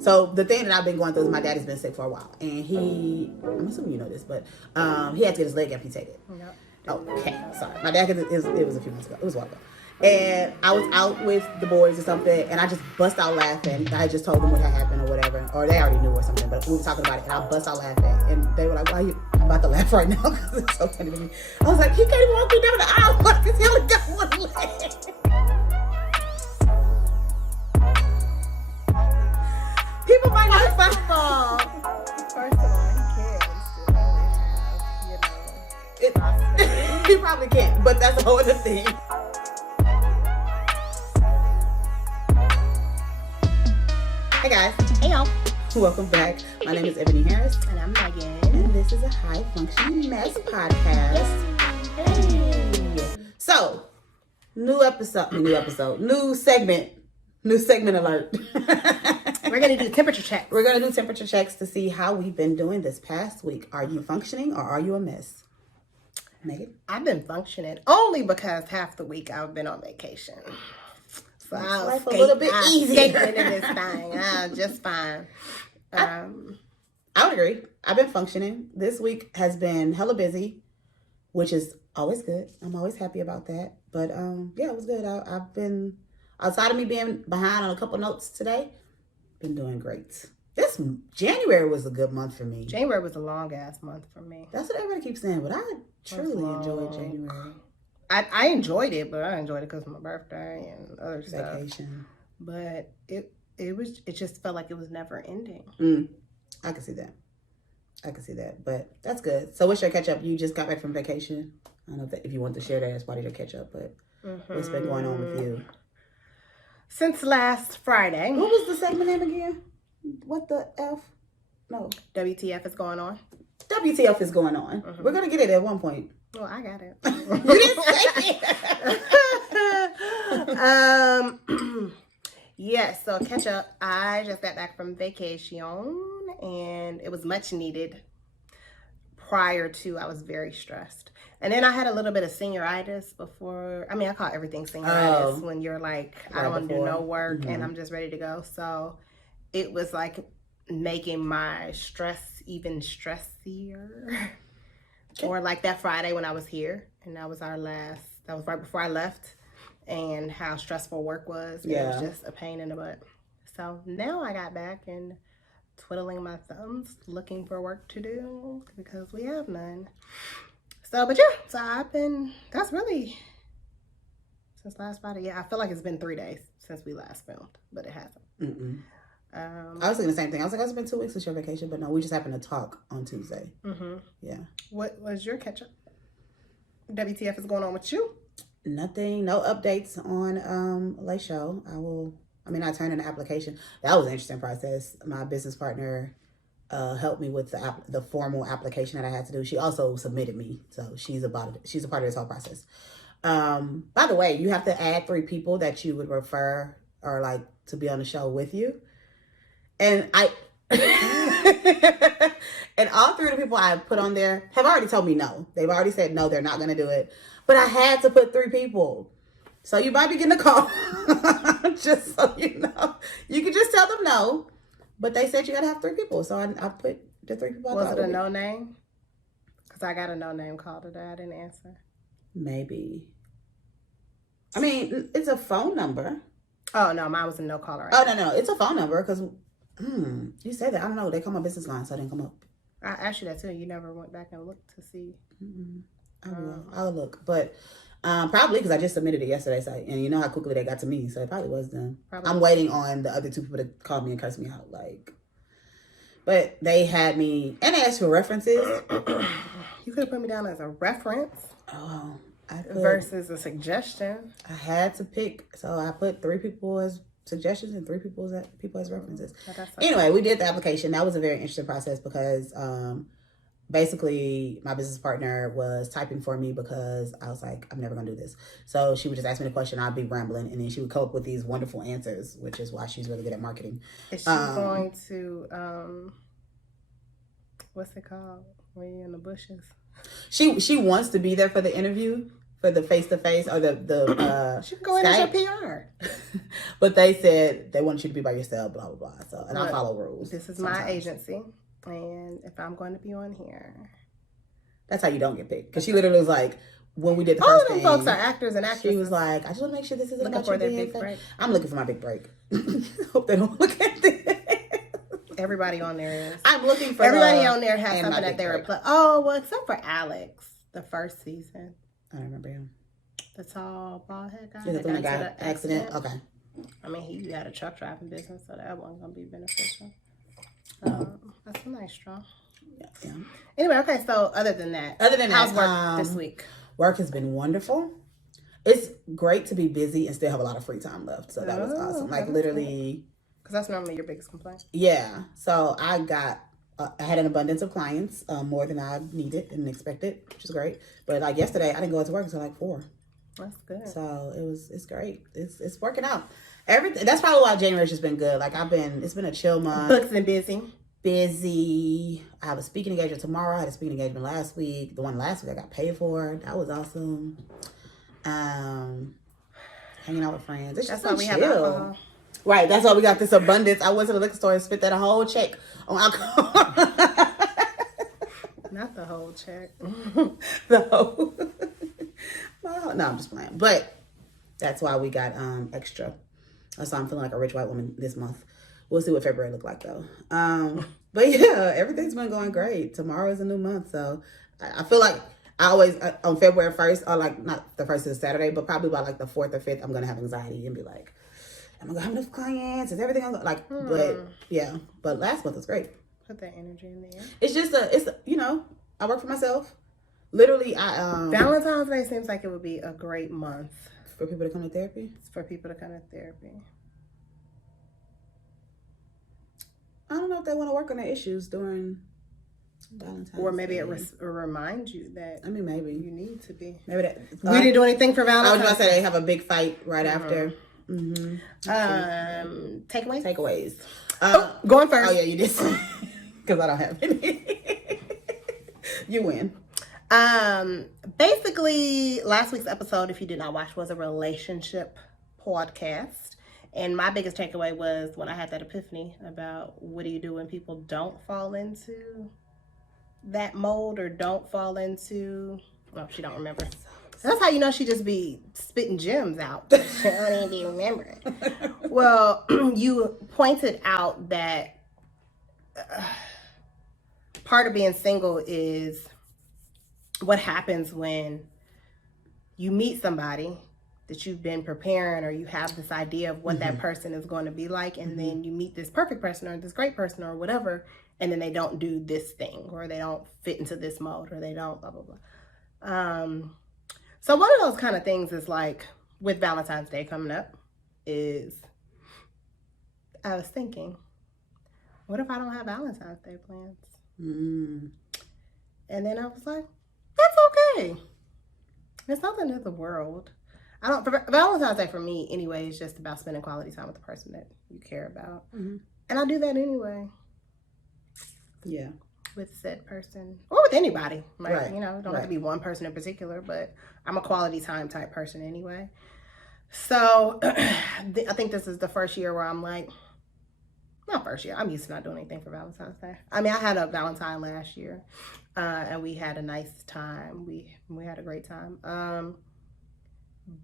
So the thing that I've been going through is my daddy's been sick for a while, and I'm assuming you know this, but he had to get his leg amputated. Yep. Okay, sorry. My dad, it was a few months ago. It was a while ago. And I was out with the boys or something, and I just bust out laughing. I just told them what had happened or whatever, or they already knew or something, but we were talking about it, and I bust out laughing. And they were like, why are you I'm about to laugh right now because it's so funny to me. I was like, he can't even walk me down the aisle because he only got one leg. People might not First of all, he can still have, he probably can't, but that's a whole other thing. Hey guys. Hey y'all. Welcome back. My name is Eboni Harris. And I'm Megan. And this is a high functioning mess podcast. Hey. So, new segment alert. We're going to do temperature checks. We're going to do temperature checks to see how we've been doing this past week. Are you functioning or are you a mess? Megan? I've been functioning only because half the week I've been on vacation. So I'll life a little bit easier into this thing. Just fine. I would agree. I've been functioning. This week has been hella busy, which is always good. I'm always happy about that. But yeah, it was good. I've been, outside of me being behind on a couple notes today, been doing great. This January was a good month for me. January was a long ass month for me. That's what everybody keeps saying, but I truly enjoyed January. I enjoyed it, but I enjoyed it because of my birthday and other stuff. Vacation. But it just felt like it was never ending. I can see that. But that's good. So what's your catch up? You just got back from vacation. I don't know if you want to share that as part of your catch up, but what's been going on with you? Since last Friday. What was the segment name again? What the F? No. WTF is going on. WTF is going on. We're going to get it at one point. Well, I got it. You didn't say it. Yes, so catch up. I just got back from vacation and it was much needed. Prior to, I was very stressed. And then I had a little bit of senioritis before. I mean, I call everything senioritis when you're like, I don't want to do no work and I'm just ready to go. So it was like making my stress even stressier. Or like that Friday when I was here and that was right before I left, and how stressful work was. Yeah. It was just a pain in the butt. So now I got back and twiddling my thumbs, looking for work to do because we have none. So, but yeah, so that's really, since last Friday. Yeah, I feel like it's been 3 days since we last filmed, but it hasn't. I was thinking the same thing. I was like, it's been 2 weeks since your vacation, but no, we just happened to talk on Tuesday. Yeah. What was your catch up? WTF is going on with you? Nothing. No updates on Lay Show. I turned in an application. That was an interesting process. My business partner helped me with the formal application that I had to do. She also submitted me, so she's a part of this whole process. By the way, you have to add 3 people that you would refer or like to be on the show with you. And and all 3 of the people I put on there have already told me no. They've already said no, they're not going to do it. But I had to put 3 people. So you might be getting a call. Just so you know. You can just tell them no. But they said you got to have 3 people. So I put the 3 people. Was it a no name? Because I got a no name call today. I didn't answer. Maybe. I mean, it's a phone number. Oh, no. Mine was a no caller. Oh, no. It's a phone number because... you said that. I don't know. They call my business line, so I didn't come up. I asked you that too. You never went back and looked to see. I will. I'll look. But probably because I just submitted it yesterday. So, and you know how quickly they got to me. So it probably was them. I'm waiting on the other 2 people to call me and curse me out. But they had me, and they asked for references. You could have put me down as a reference. Oh. Versus a suggestion. I had to pick. So I put 3 people as suggestions and 3 people as references. Anyway, we did the application. That was a very interesting process because basically my business partner was typing for me because I was like, I'm never gonna do this. So she would just ask me the question, I'd be rambling, and then she would come up with these wonderful answers, which is why she's really good at marketing. Is she going to what's it called when you're in the bushes? She wants to be there for the interview for the face-to-face or the She can go in as Skype. your PR. But they said they want you to be by yourself, blah, blah, blah. So, and I Look, follow rules. This is sometimes. my agency. And if I'm going to be on here. That's how you don't get picked. Because she literally was like, when we did the All first of them thing, folks are actors and actresses. she was like, I just want to make sure this isn't looking about for you their being big fake. break. I'm looking for my big break. Hope they don't look at this. Everybody on there is. I'm looking for everybody on there has and something my that big they're break. Oh, well, except for Alex, the first season. I don't remember him. The tall, bald head guy. Is that the one that got an accident? Okay. I mean, he had a truck driving business, so that wasn't going to be beneficial. That's a nice straw. Yeah. Anyway, okay, so other than that, how's work this week? Work has been wonderful. It's great to be busy and still have a lot of free time left. So that was awesome. Like literally. Because that's normally your biggest complaint. Yeah. So I had an abundance of clients, more than I needed and expected, which is great. But like yesterday, I didn't go to work until like 4. That's good. So it's great. It's working out. Everything. That's probably why January's just been good. Like it's been a chill month. Books and busy. I have a speaking engagement tomorrow. I had a speaking engagement last week. The one last week I got paid for. That was awesome. Hanging out with friends. It's That's just why we chill. have alcohol. Right. That's why we got this abundance. I went to the liquor store and spent that whole check on alcohol. Not the whole check. The whole. Well, no, I'm just playing. But that's why we got extra. So I'm feeling like a rich white woman this month. We'll see what February look like though. But yeah, everything's been going great. Tomorrow is a new month, so I feel like I always on February 1st, or like not the 1st is Saturday, but probably by like the 4th or 5th, I'm gonna have anxiety and be like, am I gonna have enough clients? Is everything like? But yeah, but last month was great. Put that energy in there. It's just I work for myself. Literally, Valentine's Day seems like it would be a great month for people to come to therapy. I don't know if they want to work on their issues during Valentine's or maybe Day. it reminds you that. I mean, maybe you need to be. Maybe that we didn't do anything for Valentine's. I was about to say they have a big fight right after. Takeaways. Takeaways. Going first. Oh yeah, you did. Because I don't have any. You win. Basically, last week's episode, if you did not watch, was a relationship podcast. And my biggest takeaway was when I had that epiphany about what do you do when people don't fall into that mold or don't fall into, well, she don't remember. That's how you know she just be spitting gems out. She don't even remember it. Well, you pointed out that part of being single is what happens when you meet somebody that you've been preparing, or you have this idea of what that person is going to be like, and then you meet this perfect person or this great person or whatever, and then they don't do this thing, or they don't fit into this mode, or they don't blah, blah, blah. So one of those kind of things is like, with Valentine's Day coming up, is I was thinking, what if I don't have Valentine's Day plans? And then I was like, that's okay. It's nothing in the world. Valentine's Day for me anyway is just about spending quality time with the person that you care about. And I do that anyway. Yeah. With said person. Or with anybody. Like, right. You know, don't have to be one person in particular, but I'm a quality time type person anyway. So I think this is the first year where I'm like, not first year. I'm used to not doing anything for Valentine's Day. I mean, I had a Valentine last year, and we had a nice time. We had a great time.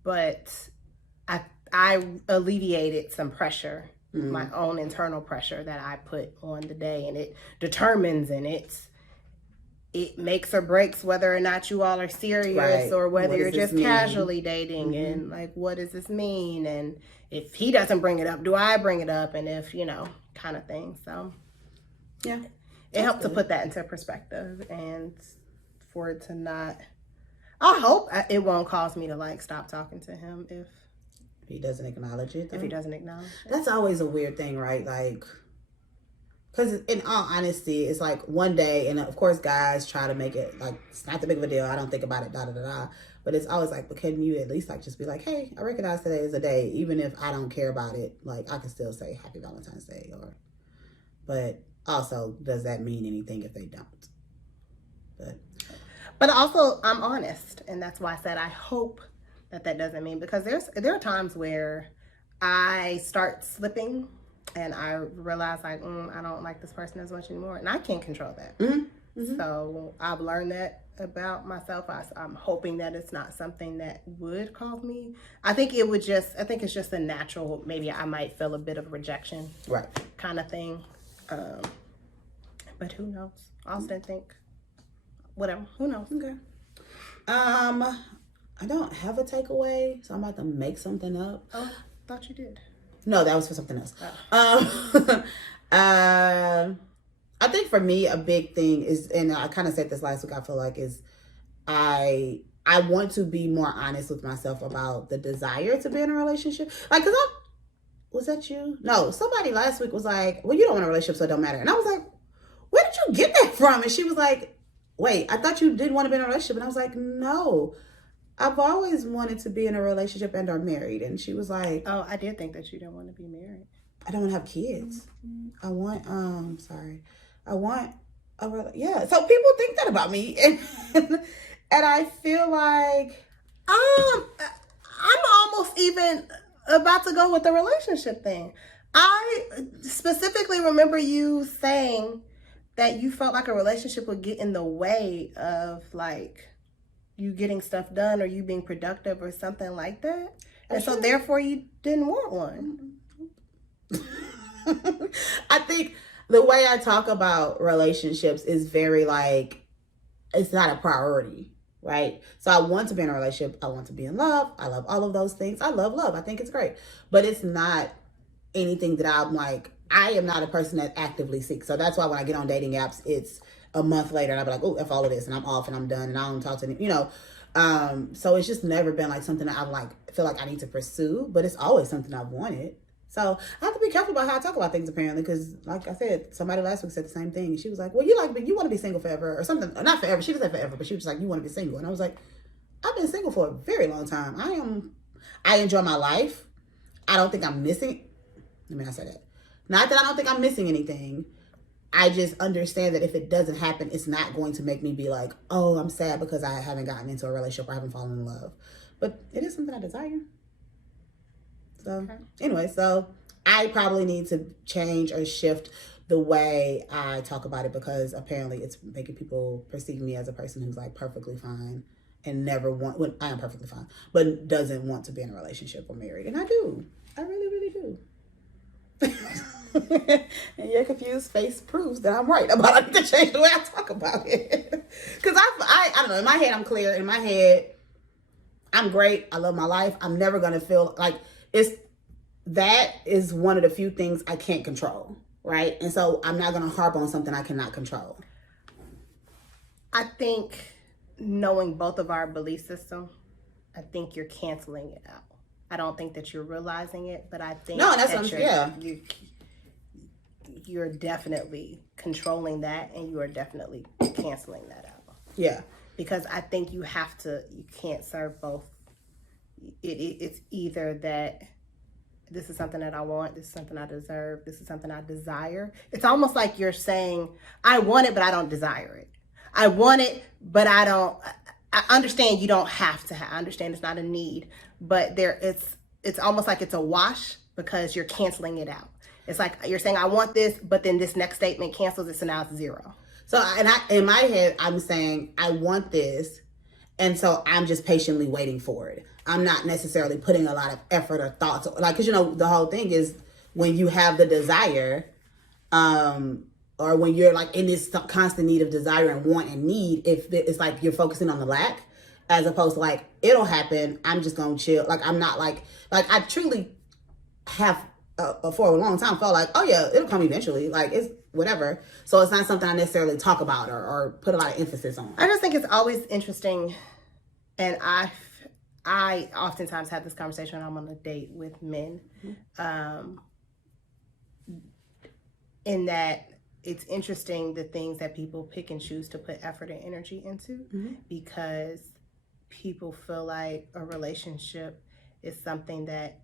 But I alleviated some pressure, my own internal pressure that I put on the day, and it determines and it makes or breaks whether or not you all are serious, or whether you're just casually dating, and like, what does this mean? And if he doesn't bring it up, do I bring it up? And if, kind of thing. So yeah, it helped to put that into perspective, and for it to not, I hope it won't cause me to like stop talking to him if he doesn't acknowledge it. If he doesn't acknowledge it. That's always a weird thing, right? Like, because in all honesty, it's like one day, and of course guys try to make it like, it's not that big of a deal, I don't think about it, but it's always like, but can you at least like just be like, hey, I recognize today is a day, even if I don't care about it, like I can still say happy Valentine's Day, but also, does that mean anything if they don't? But also, I'm honest, and that's why I said I hope that doesn't mean, because there are times where I start slipping, and I realize like I don't like this person as much anymore, and I can't control that. So I've learned that about myself. I'm hoping that it's not something that would cause me. I think it's just a natural. Maybe I might feel a bit of rejection, Right. kind of thing. But who knows? Austin, think whatever. Who knows? Okay. I don't have a takeaway, so I'm about to make something up. Oh, thought you did. No, that was for something else. Oh. I think for me a big thing is, and I kind of said this last week, I feel like is I want to be more honest with myself about the desire to be in a relationship. Like, cause was that you? No, somebody last week was like, well, you don't want a relationship, so it don't matter. And I was like, where did you get that from? And she was like, wait, I thought you didn't want to be in a relationship. And I was like, no, I've always wanted to be in a relationship and are married. And she was like, oh, I did think that you didn't want to be married. I don't want to have kids. I want, I want yeah. So people think that about me. And I feel like, I'm almost even about to go with the relationship thing. I specifically remember you saying that you felt like a relationship would get in the way of like you getting stuff done or you being productive or something like that. And so therefore you didn't want one. I think the way I talk about relationships is very like, it's not a priority, right? So I want to be in a relationship. I want to be in love. I love all of those things. I love love. I think it's great. But it's not anything that I'm like, I am not a person that actively seeks. So that's why when I get on dating apps, it's a month later and I'll be like, oh, F all of this and I'm off and I'm done and I don't talk to anyone, so it's just never been like something that I'm like, feel like I need to pursue, but it's always something I've wanted. So I have to be careful about how I talk about things apparently, because like I said, somebody last week said the same thing. She was like, well, you want to be single forever or something. Not forever. She didn't say forever, but she was just like, you want to be single. And I was like, I've been single for a very long time. I enjoy my life. I don't think I'm missing. Let me not say that. Not that I don't think I'm missing anything. I just understand that if it doesn't happen, it's not going to make me be like, oh, I'm sad because I haven't gotten into a relationship or I haven't fallen in love. But it is something I desire. So anyway, so I probably need to change or shift the way I talk about it, because apparently it's making people perceive me as a person who's like perfectly fine and never well, I am perfectly fine, but doesn't want to be in a relationship or married. And I do. I really, really do. And your confused face proves that I'm right about I need to change the way I talk about it. Because I don't know, in my head I'm clear. In my head, I'm great. I love my life. I'm never going to feel like that is one of the few things I can't control, right? And so I'm not going to harp on something I cannot control. I think knowing both of our belief system, I think you're canceling it out. I don't think that you're realizing it, but I think you're definitely controlling that, and you are definitely canceling that out. Yeah. Because I think you can't serve both. It's either that this is something that I want, this is something I deserve, this is something I desire. It's almost like you're saying, I want it, but I don't desire it. I want it, but I understand you don't have to I understand it's not a need, but it's almost like it's a wash because you're canceling it out. It's like you're saying, I want this, but then this next statement cancels it, so now it's zero. So, in my head, I'm saying, I want this, and so I'm just patiently waiting for it. I'm not necessarily putting a lot of effort or thoughts. Like, because, the whole thing is when you have the desire, or when you're like in this constant need of desire and want and need, if it's like you're focusing on the lack, as opposed to like, it'll happen, I'm just going to chill. Like, I'm not like I truly have for a long time felt like, oh yeah, it'll come eventually. Like, it's whatever. So it's not something I necessarily talk about or put a lot of emphasis on. I just think it's always interesting. And I oftentimes have this conversation when I'm on a date with men. In that it's interesting the things that people pick and choose to put effort and energy into, because people feel like a relationship is something that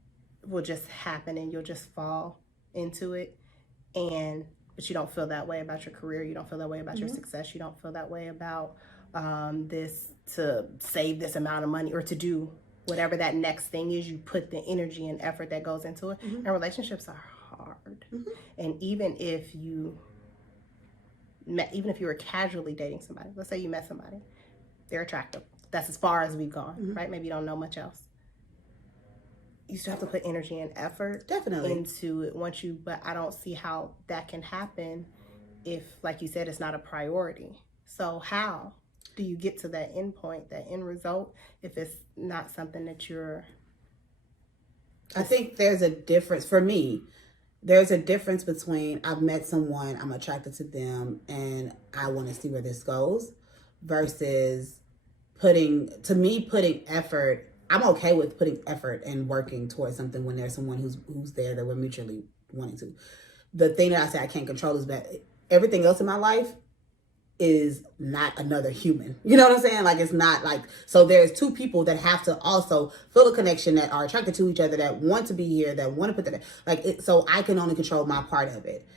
will just happen and you'll just fall into it, but you don't feel that way about your career, you don't feel that way about your success, you don't feel that way about this to save this amount of money or to do whatever that next thing is. You put the energy and effort that goes into it. And relationships are hard. And even if you were casually dating somebody, let's say you met somebody, they're attractive. That's as far as we've gone, right? Maybe you don't know much else. You still have to put energy and effort Definitely into it but I don't see how that can happen if, like you said, it's not a priority. So how do you get to that end point, that end result, if it's not something that you're... I think there's a difference for me. There's a difference between I've met someone, I'm attracted to them, and I want to see where this goes, versus putting effort. I'm okay with putting effort and working towards something when there's someone who's there that we're mutually wanting to. The thing that I say I can't control is that everything else in my life is not another human. You know what I'm saying? Like, it's not like, so there's two people that have to also feel a connection, that are attracted to each other, that want to be here, that want to put that, like, it, so I can only control my part of it.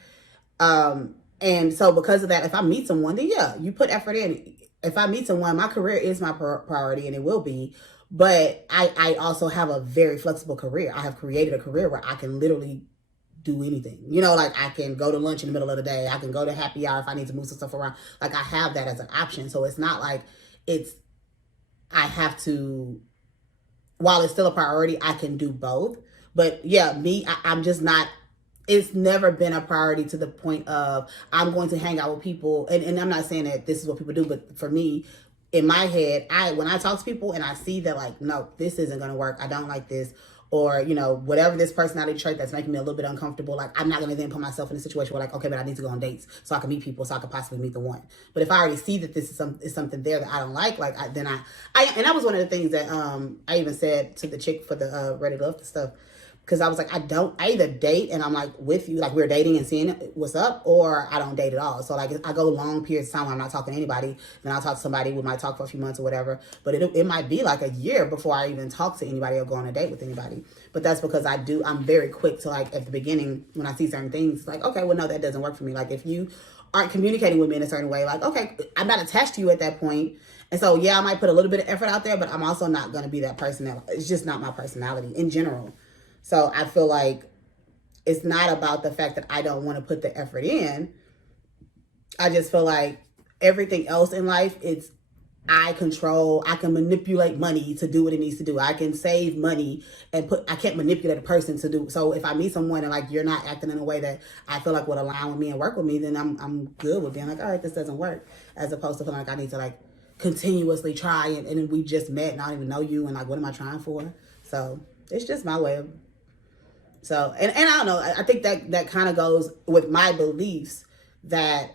And so because of that, if I meet someone, then yeah, you put effort in. If I meet someone, my career is my priority, and it will be. But I also have a very flexible career. I have created a career where I can literally do anything. You know, like I can go to lunch in the middle of the day. I can go to happy hour if I need to move some stuff around. Like, I have that as an option. So it's not like I have to, while it's still a priority, I can do both. But yeah, I'm just not, it's never been a priority to the point of I'm going to hang out with people. And I'm not saying that this is what people do, but for me, in my head, when I talk to people and I see that, like, no, this isn't going to work, I don't like this, or, you know, whatever this personality trait that's making me a little bit uncomfortable, like, I'm not going to then put myself in a situation where, like, okay, but I need to go on dates so I can meet people, so I can possibly meet the one. But if I already see that this is something there that I don't like, then I and that was one of the things that I even said to the chick for the Ready to Love the stuff. Because I was like, I either date and I'm like with you, like we're dating and seeing what's up, or I don't date at all. So like, I go long periods of time when I'm not talking to anybody, then I'll talk to somebody, we might talk for a few months or whatever. But it might be like a year before I even talk to anybody or go on a date with anybody. But that's because I'm very quick to, like, at the beginning, when I see certain things, like, okay, well, no, that doesn't work for me. Like, if you aren't communicating with me in a certain way, like, okay, I'm not attached to you at that point. And so, yeah, I might put a little bit of effort out there, but I'm also not going to be that person it's just not my personality in general. So I feel like it's not about the fact that I don't want to put the effort in. I just feel like everything else in life, I can manipulate money to do what it needs to do. I can save money and I can't manipulate a person to do. So if I meet someone and, like, you're not acting in a way that I feel like would align with me and work with me, then I'm good with being like, all right, this doesn't work. As opposed to feeling like I need to, like, continuously try and we just met and I don't even know you and, like, what am I trying for? So it's just my way of... So, and I don't know, I think that kind of goes with my beliefs, that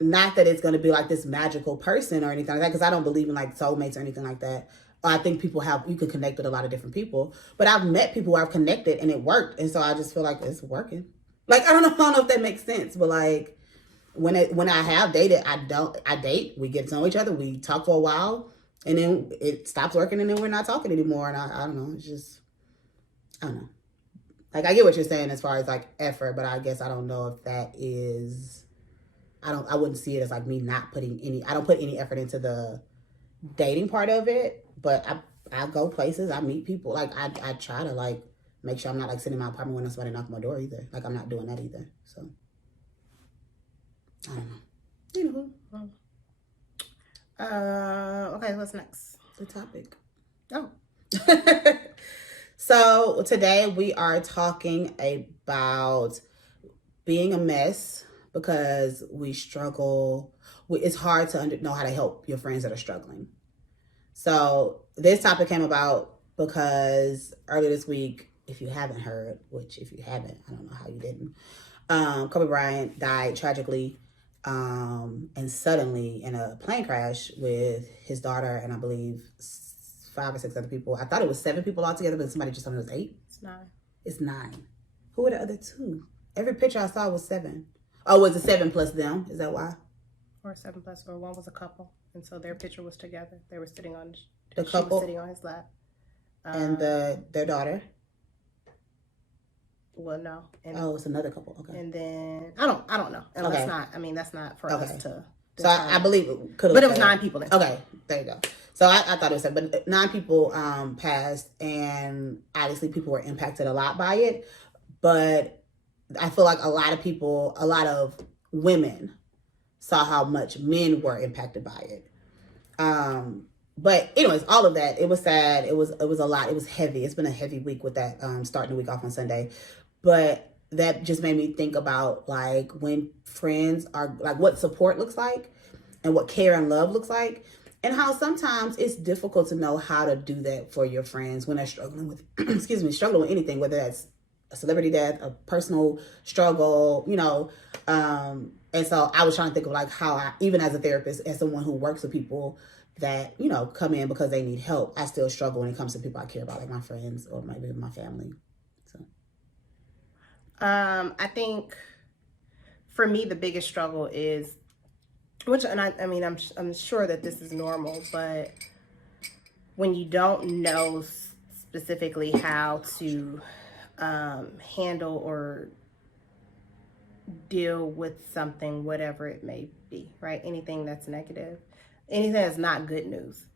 not that it's going to be like this magical person or anything like that, because I don't believe in, like, soulmates or anything like that. I think you can connect with a lot of different people, but I've met people where I've connected and it worked. And so I just feel like it's working. Like, I don't know if that makes sense, but, like, when I have dated, I date, we get to know each other, we talk for a while, and then it stops working and then we're not talking anymore. And I don't know, it's just, I don't know. Like, I get what you're saying as far as, like, effort, but I guess I don't know if that is, I wouldn't see it as, like, me not putting I don't put any effort into the dating part of it, but I go places, I meet people, like, I try to, like, make sure I'm not, like, sitting in my apartment when somebody knocks my door either. Like, I'm not doing that either, so, I don't know. Okay, what's next? The topic. Oh. So today we are talking about being a mess because we struggle. It's hard to know how to help your friends that are struggling. So this topic came about because earlier this week, if you haven't heard, which if you haven't, I don't know how you didn't, Kobe Bryant died tragically and suddenly in a plane crash with his daughter and I believe 5 or 6 other people. I thought it was 7 people altogether, but somebody just told me it was 8. It's 9. It's 9. Who were the other 2? Every picture I saw was 7. Oh, was it 7 plus them? Is that why? Or 7 plus, or one was a couple, and so their picture was together. They were sitting on the couple, was sitting on his lap, and their daughter. Well, no. And, it's another couple. Okay. And then I don't know. And okay. that's not. I mean, that's not for us to So I believe it could have. But it was 9 people. Okay, there you go. So I thought it was 7, but 9 people passed, and obviously people were impacted a lot by it. But I feel like a lot of women saw how much men were impacted by it. But anyways, all of that, it was sad. It was a lot. It was heavy. It's been a heavy week with that, starting the week off on Sunday. But that just made me think about like when friends are like what support looks like and what care and love looks like, and how sometimes it's difficult to know how to do that for your friends when they're struggling with, struggling with anything, whether that's a celebrity death, a personal struggle, and so I was trying to think of like how I, even as a therapist, as someone who works with people that, come in because they need help, I still struggle when it comes to people I care about, like my friends or maybe my family. So, I think for me, the biggest struggle is, I'm sure that this is normal, but when you don't know specifically how to handle or deal with something, whatever it may be, right? Anything that's negative, anything that's not good news.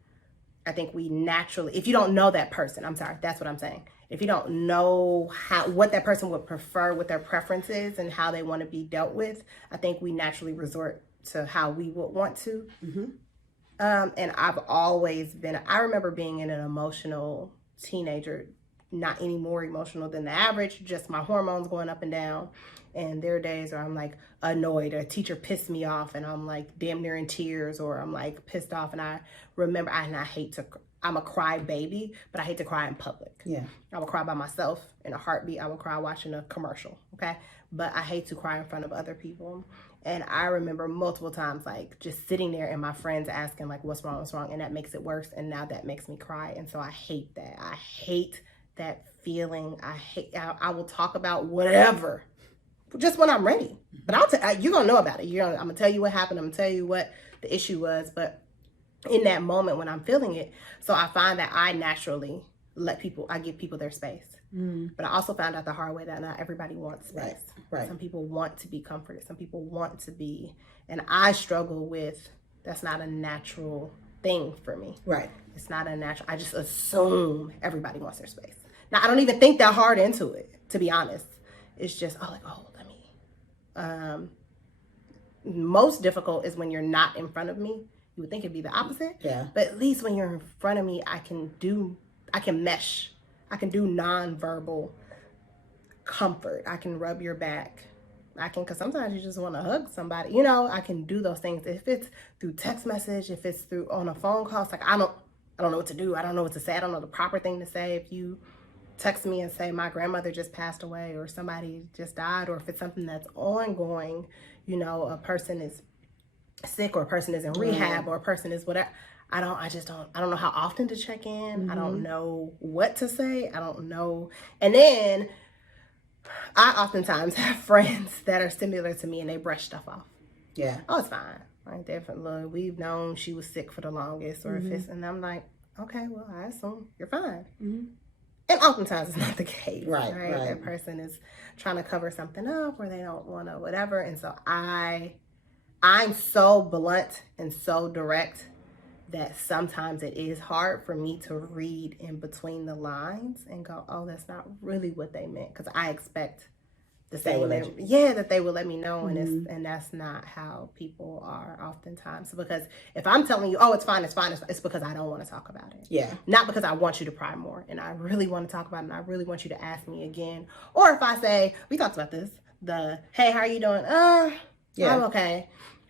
I think we naturally, if you don't know that person, that's what I'm saying. If you don't know what that person would prefer, what their preference is, and how they want to be dealt with, I think we naturally resort to how we would want to. Mm-hmm. And I've always I remember being an emotional teenager, not any more emotional than the average, just my hormones going up and down. And there are days where I'm like annoyed, or a teacher pissed me off and I'm like damn near in tears, or I'm like pissed off. And I remember, I'm a cry baby, but I hate to cry in public. Yeah. I will cry by myself in a heartbeat. I will cry watching a commercial. Okay. But I hate to cry in front of other people. And I remember multiple times, like just sitting there and my friends asking like, what's wrong? And that makes it worse. And now that makes me cry. And so I hate that. I hate that feeling. I will talk about whatever, just when I'm ready. But you're going to know about it. I'm going to tell you what happened. I'm going to tell you what the issue was. But in that moment when I'm feeling it, so I find that I naturally I give people their space. But I also found out the hard way that not everybody wants space. Right. Some people want to be comforted. Some people want to be, and I struggle with, that's not a natural thing for me. Right. It's not a natural, I just assume everybody wants their space. Now, I don't even think that hard into it, to be honest. It's just, let me, most difficult is when you're not in front of me. You would think it'd be the opposite. Yeah. But at least when you're in front of me, I can mesh. I can do nonverbal comfort. I can rub your back. Because sometimes you just want to hug somebody. I can do those things. If it's through text message, if it's through on a phone call, it's like, I don't know what to do. I don't know what to say. I don't know the proper thing to say. If you text me and say my grandmother just passed away or somebody just died, or if it's something that's ongoing, a person is sick or a person is in rehab or a person is whatever. I don't know how often to check in. Mm-hmm. I don't know what to say. I don't know. And then I oftentimes have friends that are similar to me and they brush stuff off. Yeah. Oh, it's fine. Like, definitely, we've known she was sick for the longest, or if it's, and I'm like, okay, well, I assume you're fine. Mm-hmm. And oftentimes it's not the case, right? That person is trying to cover something up or they don't want to whatever. And so I'm so blunt and so direct that sometimes it is hard for me to read in between the lines and go, oh, that's not really what they meant. Because I expect the same, that they will let me know. Mm-hmm. And that's not how people are oftentimes. Because if I'm telling you, oh, it's fine, it's because I don't want to talk about it. Yeah. Not because I want you to pry more. And I really want to talk about it. And I really want you to ask me again. Or if I say, we talked about this, hey, how are you doing? I'm okay.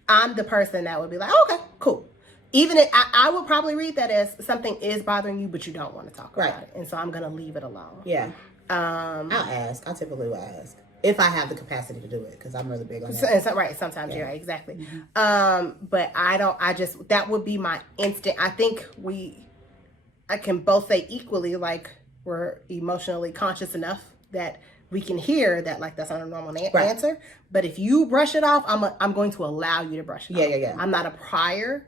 I'm the person that would be like, oh, okay, cool. Even if I will probably read that as something is bothering you, but you don't want to talk about it. And so I'm going to leave it alone. Yeah. I'll ask. I typically will ask. If I have the capacity to do it, because I'm really big on that. Right. Sometimes you're right. Exactly. Mm-hmm. But that would be my instinct. I think I can both say equally, like, we're emotionally conscious enough that we can hear that, like, that's not a normal answer. But if you brush it off, I'm going to allow you to brush it off. Yeah. I'm not a prior.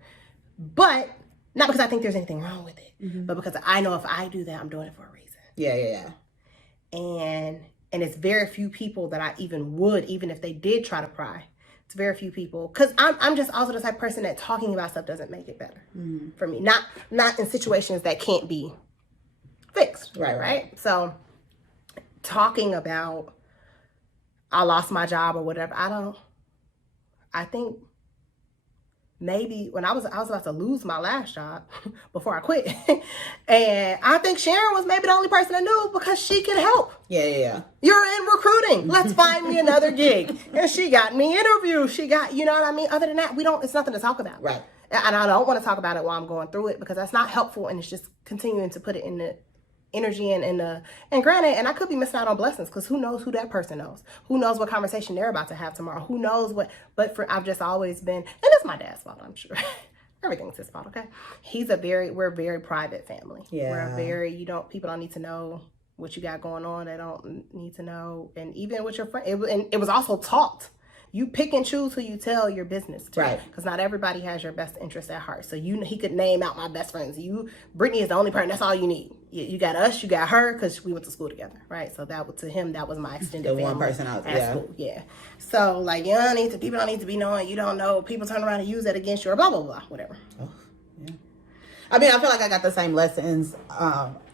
But not because I think there's anything wrong with it, but because I know if I do that, I'm doing it for a reason. Yeah. And it's very few people that I even if they did try to pry, It's very few people, because I'm just also the type of person that talking about stuff doesn't make it better for me. Not in situations that can't be fixed. Right. So talking about I lost my job or whatever, I think maybe when I was about to lose my last job before I quit. And I think Sharon was maybe the only person I knew because she could help. Yeah. You're in recruiting. Let's find me another gig. And she got me interviews. She got, you know what I mean? Other than that, it's nothing to talk about. Right. And I don't want to talk about it while I'm going through it, because that's not helpful, and it's just continuing to put it in the energy and granted, and I could be missing out on blessings, because who knows who that person knows, who knows what conversation they're about to have tomorrow, who knows what. But I've just always been, and it's my dad's fault, I'm sure. Everything's his fault. Okay, we're a very private family. Yeah, people don't need to know what you got going on. They don't need to know. And even with your friend, it was also taught. You pick and choose who you tell your business to. Right. Because not everybody has your best interest at heart. So he could name out my best friends. Brittany is the only person. That's all you need. You got us, you got her, because we went to school together. Right. So to him, that was my extended family. One person out at school. Yeah. So like, people don't need to be knowing. You don't know. People turn around and use that against you, or blah, blah, blah, whatever. Oh, yeah. I mean, I feel like I got the same lessons.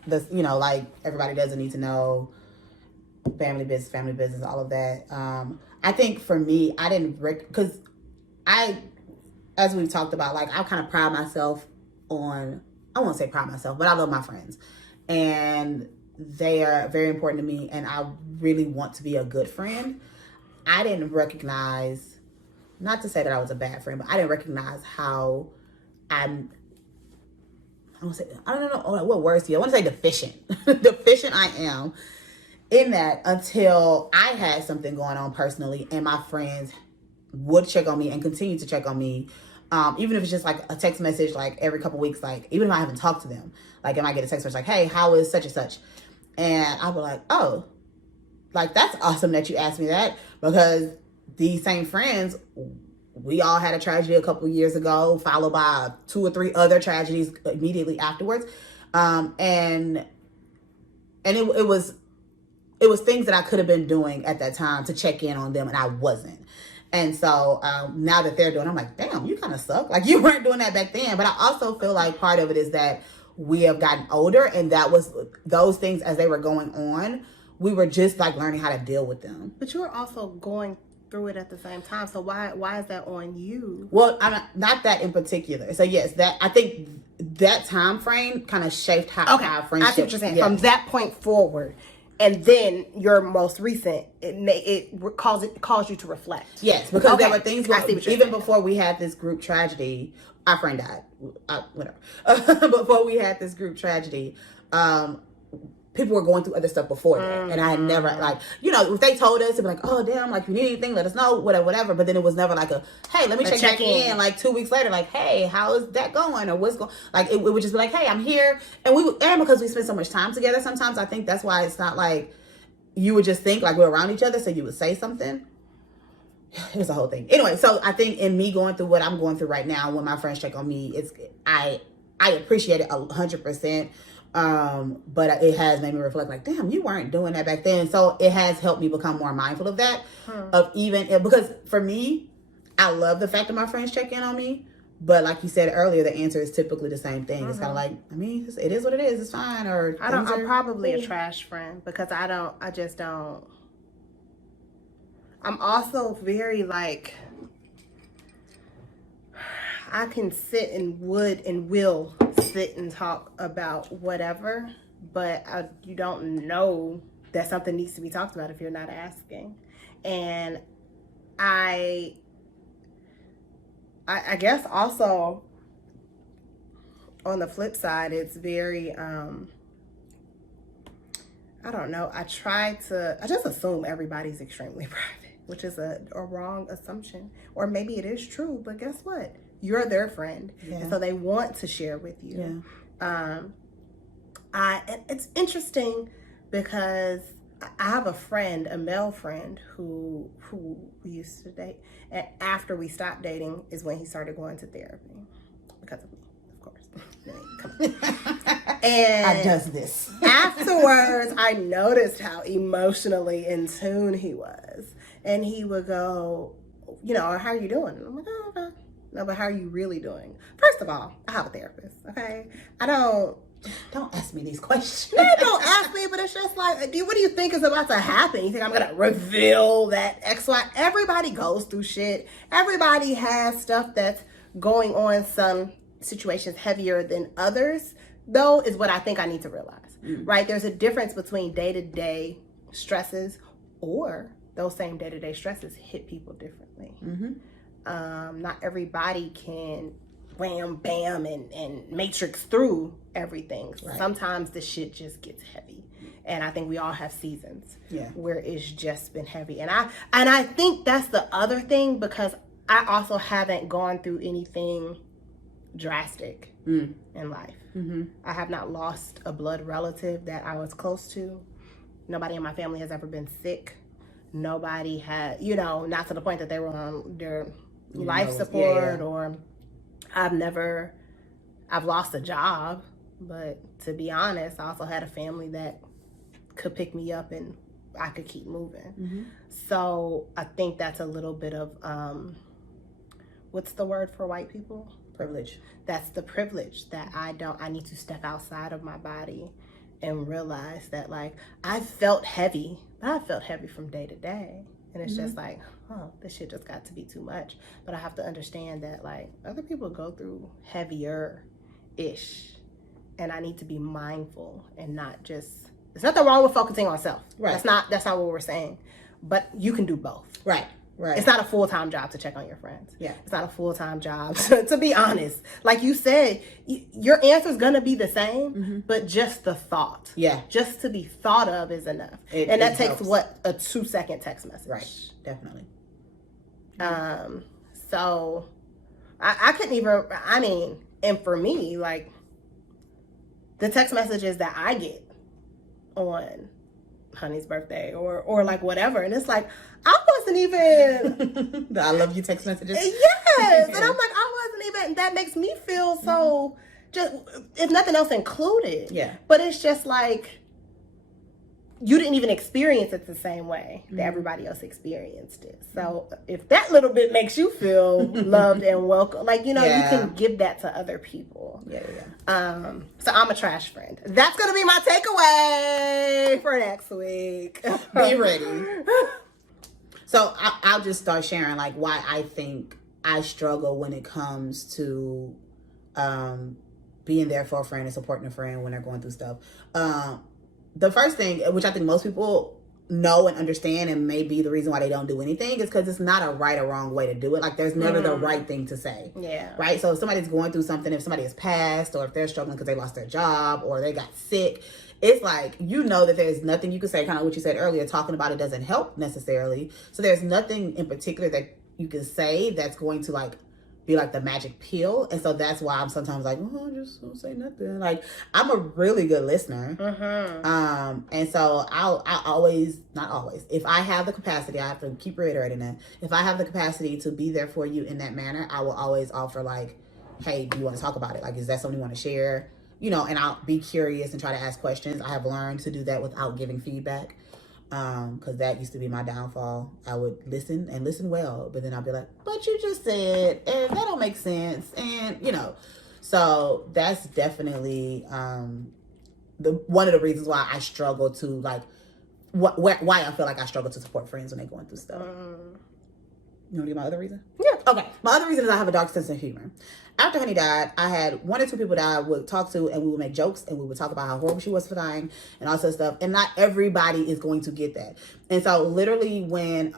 Like everybody doesn't need to know family business, all of that. I think for me, I didn't, because as we've talked about, like I kind of pride myself on, I won't say pride myself, but I love my friends, and they are very important to me, and I really want to be a good friend. I didn't recognize, not to say that I was a bad friend, but I didn't recognize how I don't know what words to use. I want to say deficient. Deficient I am in that, until I had something going on personally, and my friends would check on me and continue to check on me. Even if it's just like a text message, like every couple weeks, like even if I haven't talked to them, like if I get a text message like, hey, how is such and such? And I'll be like, oh, like that's awesome that you asked me that, because these same friends, we all had a tragedy a couple years ago, followed by 2 or 3 other tragedies immediately afterwards. And it was things that I could have been doing at that time to check in on them, and I wasn't. And so now that they're doing it, I'm like, damn, you kind of suck. Like you weren't doing that back then. But I also feel like part of it is that we have gotten older, and that was those things as they were going on, we were just like learning how to deal with them. But you were also going through it at the same time. So why is that on you? Well, I'm not that in particular. So yes, that I think that time frame kind of shaped how our friendship. I see what you're saying. Yes. From that point forward, and then your most recent, it calls you to reflect. Yes, because there were things even before we had this group tragedy. Our friend died. Whatever. Before we had this group tragedy, people were going through other stuff before that, and I had never if they told us, it'd be like, oh damn, like if you need anything, let us know, whatever. But then it was never like hey, let me check back in like 2 weeks later, like hey, how is that going, or what's going, like it would just be like, hey, I'm here, and because we spend so much time together, sometimes I think that's why it's not like you would just think like we're around each other, so you would say something. It was a whole thing. Anyway, so I think in me going through what I'm going through right now, when my friends check on me, I appreciate it 100%. But it has made me reflect like, damn, you weren't doing that back then. So it has helped me become more mindful of that. Because for me, I love the fact that my friends check in on me. But like you said earlier, the answer is typically the same thing. It's kind of like, I mean, it is what it is. It's fine. Or I'm probably a trash friend, because I just don't. I'm also very like, I can sit and will sit and talk about whatever, but you don't know that something needs to be talked about if you're not asking. And I guess also on the flip side, it's very, I don't know. I just assume everybody's extremely private, which is a wrong assumption. Or maybe it is true, but guess what? You're their friend. Yeah. And so they want to share with you. Yeah. It's interesting because I have a friend, a male friend who we used to date. And after we stopped dating is when he started going to therapy. Because of me, of course. And I does this. Afterwards, I noticed how emotionally in tune he was. And he would go, or how are you doing? And I'm like, oh, okay. No, but how are you really doing? First of all, I have a therapist, okay? Don't ask me these questions. No, don't ask me, but it's just like, what do you think is about to happen? You think I'm going to reveal that XY? Everybody goes through shit. Everybody has stuff that's going on, some situations heavier than others, though, is what I think I need to realize, right? There's a difference between day-to-day stresses, or those same day-to-day stresses hit people differently. Not everybody can wham, bam, and matrix through everything. Right. Sometimes the shit just gets heavy. And I think we all have seasons where it's just been heavy. And I think that's the other thing, because I also haven't gone through anything drastic in life. I have not lost a blood relative that I was close to. Nobody in my family has ever been sick. Nobody had, not to the point that they were on their life support, or I've lost a job, but to be honest, I also had a family that could pick me up and I could keep moving. So I think that's a little bit of, what's the word for white people? Privilege. That's the privilege that I need to step outside of my body and realize that, like, I felt heavy, but I felt heavy from day to day. And it's just like, this shit just got to be too much. But I have to understand that, like, other people go through heavier-ish. And I need to be mindful and not just, there's nothing wrong with focusing on self. Right. That's not what we're saying. But you can do both. Right. It's not a full-time job to check on your friends. Yeah. It's not a full-time job, to be honest. Like you said, your answer's going to be the same, but just the thought. Yeah. Just to be thought of is enough. And that takes, a 2-second text message. Right. Definitely. So I couldn't even, and for me, like, the text messages that I get on Honey's birthday or like whatever, and it's like, I wasn't even the I love you text messages. Yes. And I'm like, I wasn't even, that makes me feel so just, if nothing else included. Yeah. But it's just like, you didn't even experience it the same way that everybody else experienced it. So if that little bit makes you feel loved and welcome, like, you can give that to other people. So I'm a trash friend. That's going to be my takeaway for next week. Be ready. So I'll just start sharing, like, why I think I struggle when it comes to being there for a friend and supporting a friend when they're going through stuff. The first thing, which I think most people know and understand and may be the reason why they don't do anything, is because it's not a right or wrong way to do it. Like, there's never the right thing to say. Yeah. Right? So if somebody's going through something, if somebody has passed, or if they're struggling because they lost their job or they got sick, it's like, that there's nothing you can say, kind of what you said earlier, talking about it doesn't help necessarily. So there's nothing in particular that you can say that's going to, like, be like the magic pill. And so that's why I'm sometimes like, just don't say nothing. Like, I'm a really good listener. And so I'll always, not always, if I have the capacity, I have to keep reiterating that, if I have the capacity to be there for you in that manner, I will always offer, like, hey, do you want to talk about it? Like, is that something you want to share? And I'll be curious and try to ask questions. I have learned to do that without giving feedback. Because that used to be my downfall. I would listen and listen well, but then I'll be like, but you just said, and that don't make sense. And, so that's definitely one of the reasons why I struggle to, like, why I feel like I struggle to support friends when they're going through stuff. You want to get my other reason? Yeah. Okay. My other reason is I have a dark sense of humor. After Honey died, I had 1 or 2 people that I would talk to, and we would make jokes, and we would talk about how horrible she was for dying and all sorts of stuff. And not everybody is going to get that. And so literally when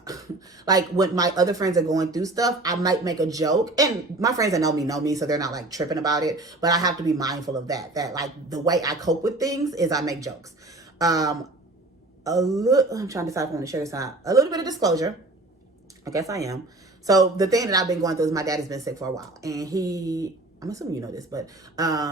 my other friends are going through stuff, I might make a joke. And my friends that know me, so they're not, like, tripping about it. But I have to be mindful of that, like, the way I cope with things is I make jokes. I'm trying to decide if I want to share this or not. A little bit of disclosure. I guess I am. So the thing that I've been going through is my dad has been sick for a while, and I'm assuming you know this, but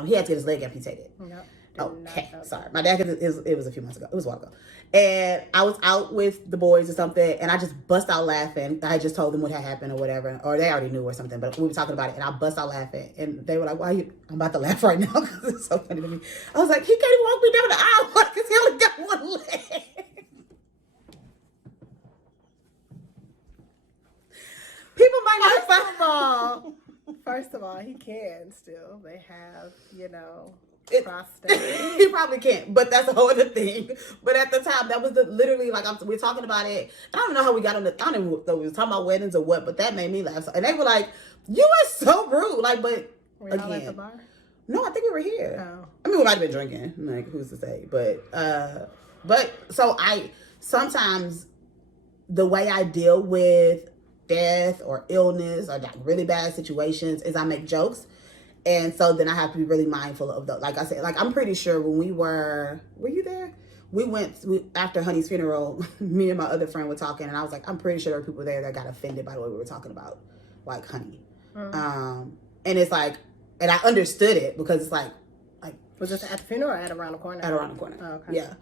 he had to get his leg amputated. No. Okay, sorry. My dad, it was a few months ago. It was a while ago. And I was out with the boys or something, and I just bust out laughing. I just told them what had happened or whatever, or they already knew or something, but we were talking about it, and I bust out laughing. And they were like, why are you? I'm about to laugh right now because it's so funny to me. I was like, he can't even walk me down the aisle because he only got 1 leg. People might not First of all, he can still. They have, It- prostate. he probably can't, but that's a whole other thing. But at the time, that was literally like we're talking about it. I don't know how we got on the. I don't even know if we was talking about weddings or what, but that made me laugh. And they were like, "You are so rude!" Like, but Were y'all at the bar? no, I think we were here. Oh. I mean, we might have been drinking. Like, who's to say? But so I sometimes the way I deal with death or illness or like really bad situations is I make jokes. And so then I have to be really mindful of the, like I said, like I'm pretty sure when were you there? After Honey's funeral, me and my other friend were talking, and I was like, I'm pretty sure there were people there that got offended by the way we were talking about, like Honey. Mm-hmm. And it's like, and I understood it because it's like was this at the funeral or at around the corner? At around the corner. Oh, okay. Yeah.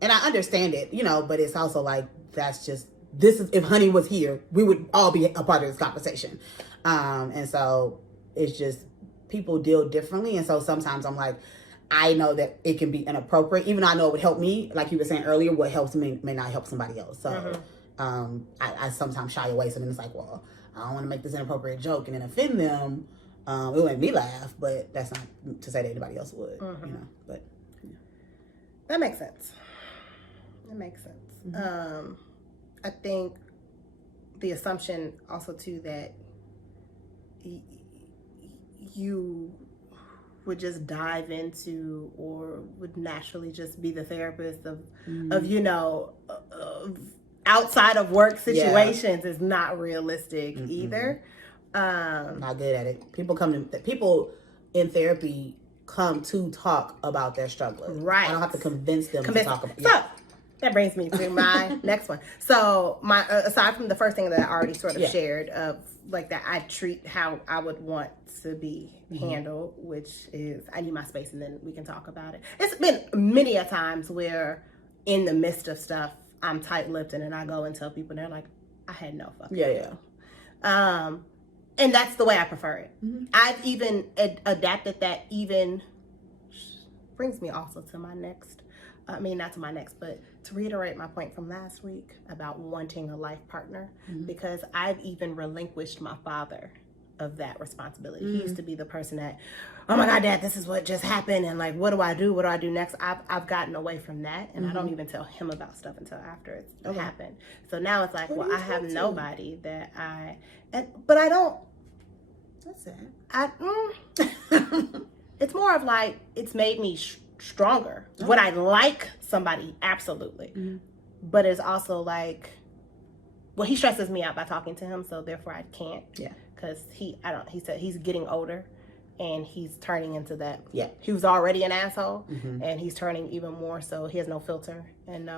And I understand it, but it's also like, if Honey was here, we would all be a part of this conversation. And so it's just people deal differently. And so sometimes I'm like, I know that it can be inappropriate, even though I know it would help me. Like you were saying earlier, what helps me may not help somebody else. So I sometimes shy away. So then it's like, well, I don't want to make this inappropriate joke and then offend them. It would make me laugh, but that's not to say that anybody else would, but. That makes sense. Mm-hmm. I think the assumption also too that you would just dive into or would naturally just be the therapist of outside of work situations is not realistic either. Not good at it. People in therapy come to talk about their struggles. Right. I don't have to convince them to talk about it. So that brings me to my next one. So my aside from the first thing that I already sort of shared of like that I treat how I would want to be handled, which is I need my space and then we can talk about it. It's been many a times where in the midst of stuff I'm tight-lipped and then I go and tell people and they're like, I had no fucking clue. And that's the way I prefer it. Mm-hmm. I've even adapted that, even brings me also to my next, not to my next, but to reiterate my point from last week about wanting a life partner, because I've even relinquished my father of that responsibility. He used to be the person that, oh my God, Dad, this is what just happened. And like, what do I do? What do I do next? I've gotten away from that. And I don't even tell him about stuff until after it's happened. So now it's like, well, I have nobody that but I don't. That's sad. It's more of like, it's made me stronger. Oh. Would I like somebody? Absolutely. Mm-hmm. But it's also like, well, he stresses me out by talking to him. So therefore I can't. Yeah. Cause he said he's getting older and he's turning into that. Yeah. He was already an asshole and he's turning even more. So he has no filter and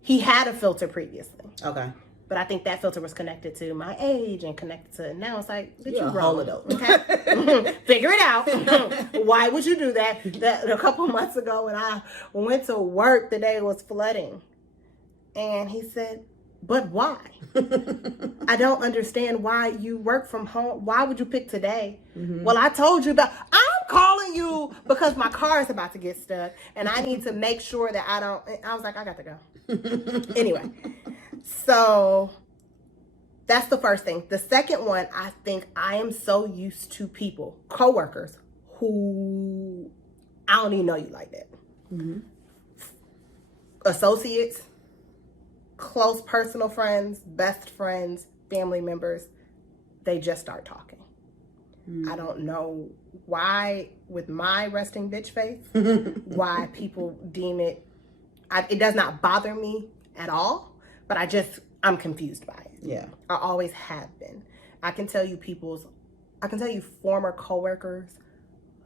he had a filter previously. Okay. But I think that filter was connected to my age and connected to now it's like, bitch, you grown adult. Okay. Figure it out. Why would you do that? A couple months ago when I went to work, the day it was flooding. And he said, but why? I don't understand why you work from home. Why would you pick today? Mm-hmm. Well, I told you about, I'm calling you because my car is about to get stuck and I need to make sure that I was like, I got to go. Anyway. So that's the first thing. The second one, I think I am so used to people, coworkers, who I don't even know you like that. Mm-hmm. Associates, close personal friends, best friends, family members, they just start talking. Mm-hmm. I don't know why, with my resting bitch face, why people deem it. It does not bother me at all. But I'm confused by it. Yeah. I always have been. I can tell you former coworkers'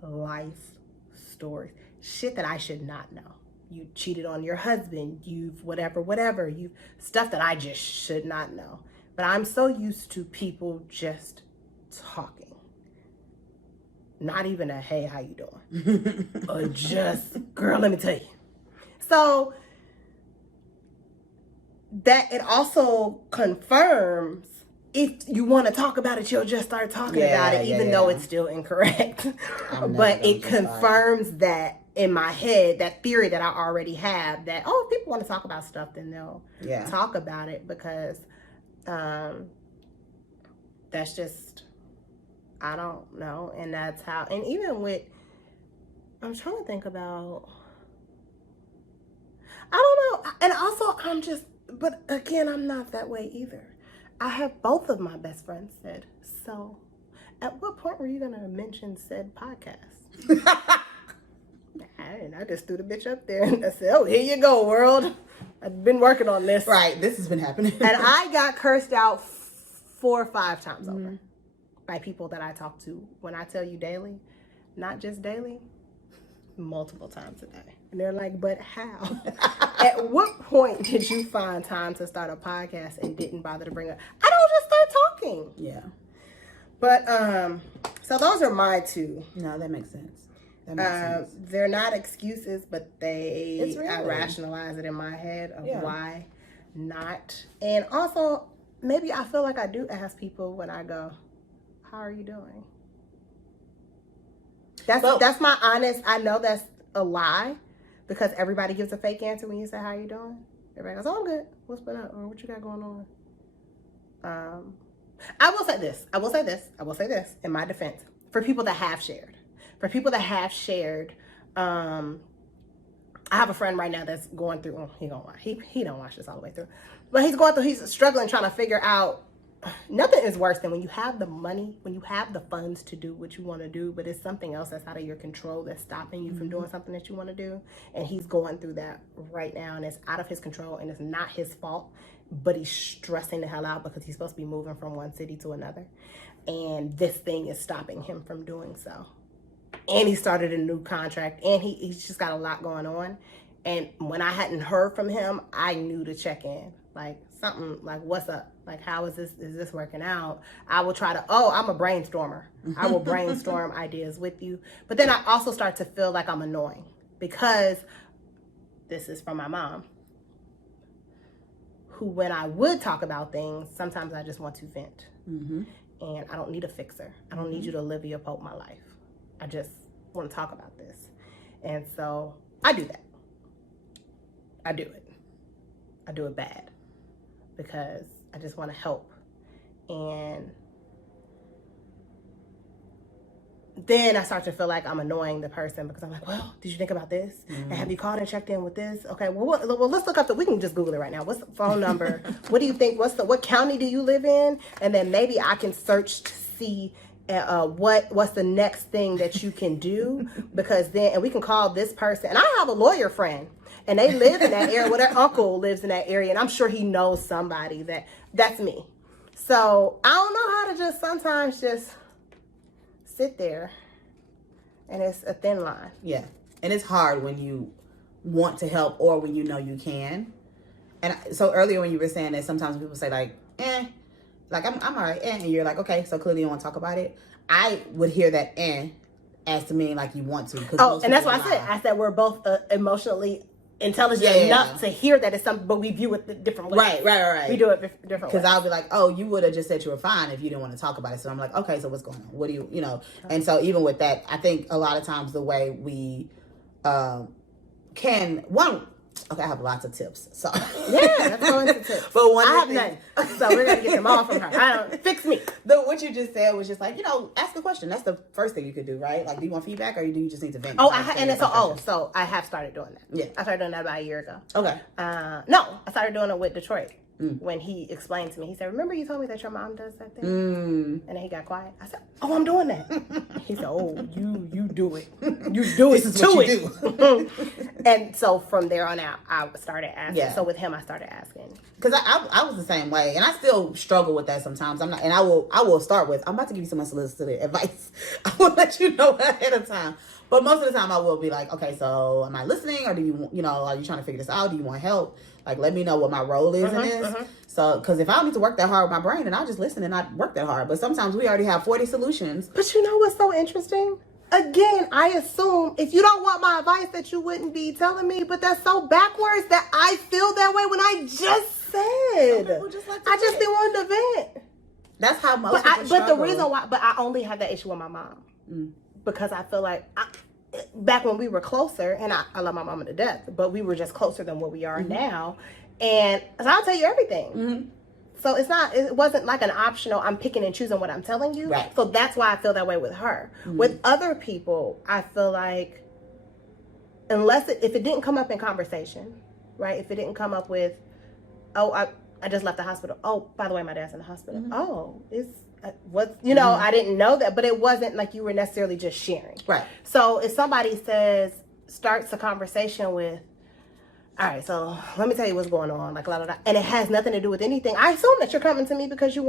life stories. Shit that I should not know. You cheated on your husband. You've whatever. You stuff that I just should not know. But I'm so used to people just talking. Not even a, hey, how you doing? Or just, girl, let me tell you. So that it also confirms if you want to talk about it, you'll just start talking about it, even though it's still incorrect. But it confirms that in my head, that theory that I already have that, if people want to talk about stuff, then they'll talk about it because that's just, I don't know. And that's how, and even with, I'm trying to think about, I don't know. And also, but again, I'm not that way either. I have both of my best friends said, so at what point were you going to mention said podcast? I just threw the bitch up there and I said, oh, here you go, world. I've been working on this. Right. This has been happening. And I got cursed out 4 or 5 times over by people that I talk to. When I tell you daily, not just daily, multiple times a day. And they're like, but how? At what point did you find time to start a podcast and didn't bother to bring up? I don't just start talking. Yeah. But, so those are my 2. No, that makes sense. That makes sense. They're not excuses, but It's I really. rationalize it in my head of why not. And also, maybe I feel like I do ask people when I go, how are you doing? That's my honest, I know that's a lie because everybody gives a fake answer when you say, how you doing? Everybody goes, oh, I'm good. What's been up? Or what you got going on? I will say this in my defense for people that have shared. I have a friend right now that's going through, he don't watch this all the way through, but he's struggling trying to figure out, nothing is worse than when you have the money, when you have the funds to do what you want to do, but it's something else that's out of your control that's stopping you from doing something that you want to do. And he's going through that right now and it's out of his control and it's not his fault, but he's stressing the hell out because he's supposed to be moving from one city to another. And this thing is stopping him from doing so. And he started a new contract and he's just got a lot going on. And when I hadn't heard from him, I knew to check in. Like something like, what's up? Like, how is this working out? I will try to, I'm a brainstormer. I will brainstorm ideas with you. But then I also start to feel like I'm annoying because this is from my mom, who when I would talk about things, sometimes I just want to vent. And I don't need a fixer. I don't need you to Olivia Pope my life. I just want to talk about this. And so I do that. I do it. I do it bad because I just want to help. And then I start to feel like I'm annoying the person because I'm like, well, did you think about this? And have you called and checked in with this? Okay, well, let's look up we can just Google it right now. What's the phone number? What do you think? What county do you live in? And then maybe I can search to see what's the next thing that you can do, because then, and we can call this person. And I have a lawyer friend and they live in that area. Well, their uncle lives in that area and I'm sure he knows somebody that's me. So I don't know how to just sometimes just sit there, and it's a thin line. Yeah. And it's hard when you want to help or when you know you can. And so earlier when you were saying that sometimes people say like, like I'm all right, and you're like, okay, so clearly you don't want to talk about it. I would hear that as to mean like you want to. And that's what I said we're both emotionally intelligent enough to hear that it's something, but we view it different ways. Right. We do it different ways. Because I'll be like, oh, you would have just said you were fine if you didn't want to talk about it. So I'm like, okay, so what's going on? What do you know? And so even with that, I think a lot of times the way we I have lots of tips. So let's go into tips. But I have none. So we're gonna get them all from her. Fix me. What you just said was just like, ask a question. That's the first thing you could do, right? Like, do you want feedback or do you just need to vent? So I have started doing that. Yeah, I started doing that about a year ago. Okay. No, I started doing it with Detroit. When he explained to me, he said, remember you told me that your mom does that thing? And then he got quiet. I said, oh, I'm doing that. He said, oh, you do it. You do it. This is what you do. And so from there on out, I started asking. Yeah. So with him, I started asking. Because I was the same way. And I still struggle with that sometimes. I'm not, and I will start with, I'm about to give you some unsolicited advice. I will let you know ahead of time. But most of the time I will be like, okay, so am I listening? Or do you, are you trying to figure this out? Do you want help? Like, let me know what my role is in this. So, because if I don't need to work that hard with my brain, then I'll just listen and not work that hard. But sometimes we already have 40 solutions. But you know what's so interesting? Again, I assume if you don't want my advice that you wouldn't be telling me, but that's so backwards that I feel that way when I just said. Okay, well, just like I just didn't want to vent. That's how most people struggle. But the reason why, I only have that issue with my mom. Because I feel like back when we were closer, and I love my mama to death, but we were just closer than what we are now. And so I'll tell you everything. So it wasn't like an optional, I'm picking and choosing what I'm telling you. Right. So that's why I feel that way with her. With other people, I feel like if it didn't come up in conversation, right? If it didn't come up with, oh, I just left the hospital. Oh, by the way, my dad's in the hospital. Oh, I didn't know that, but it wasn't like you were necessarily just sharing. Right. So if somebody starts a conversation with, all right, so let me tell you what's going on, like, and it has nothing to do with anything, I assume that you're coming to me because you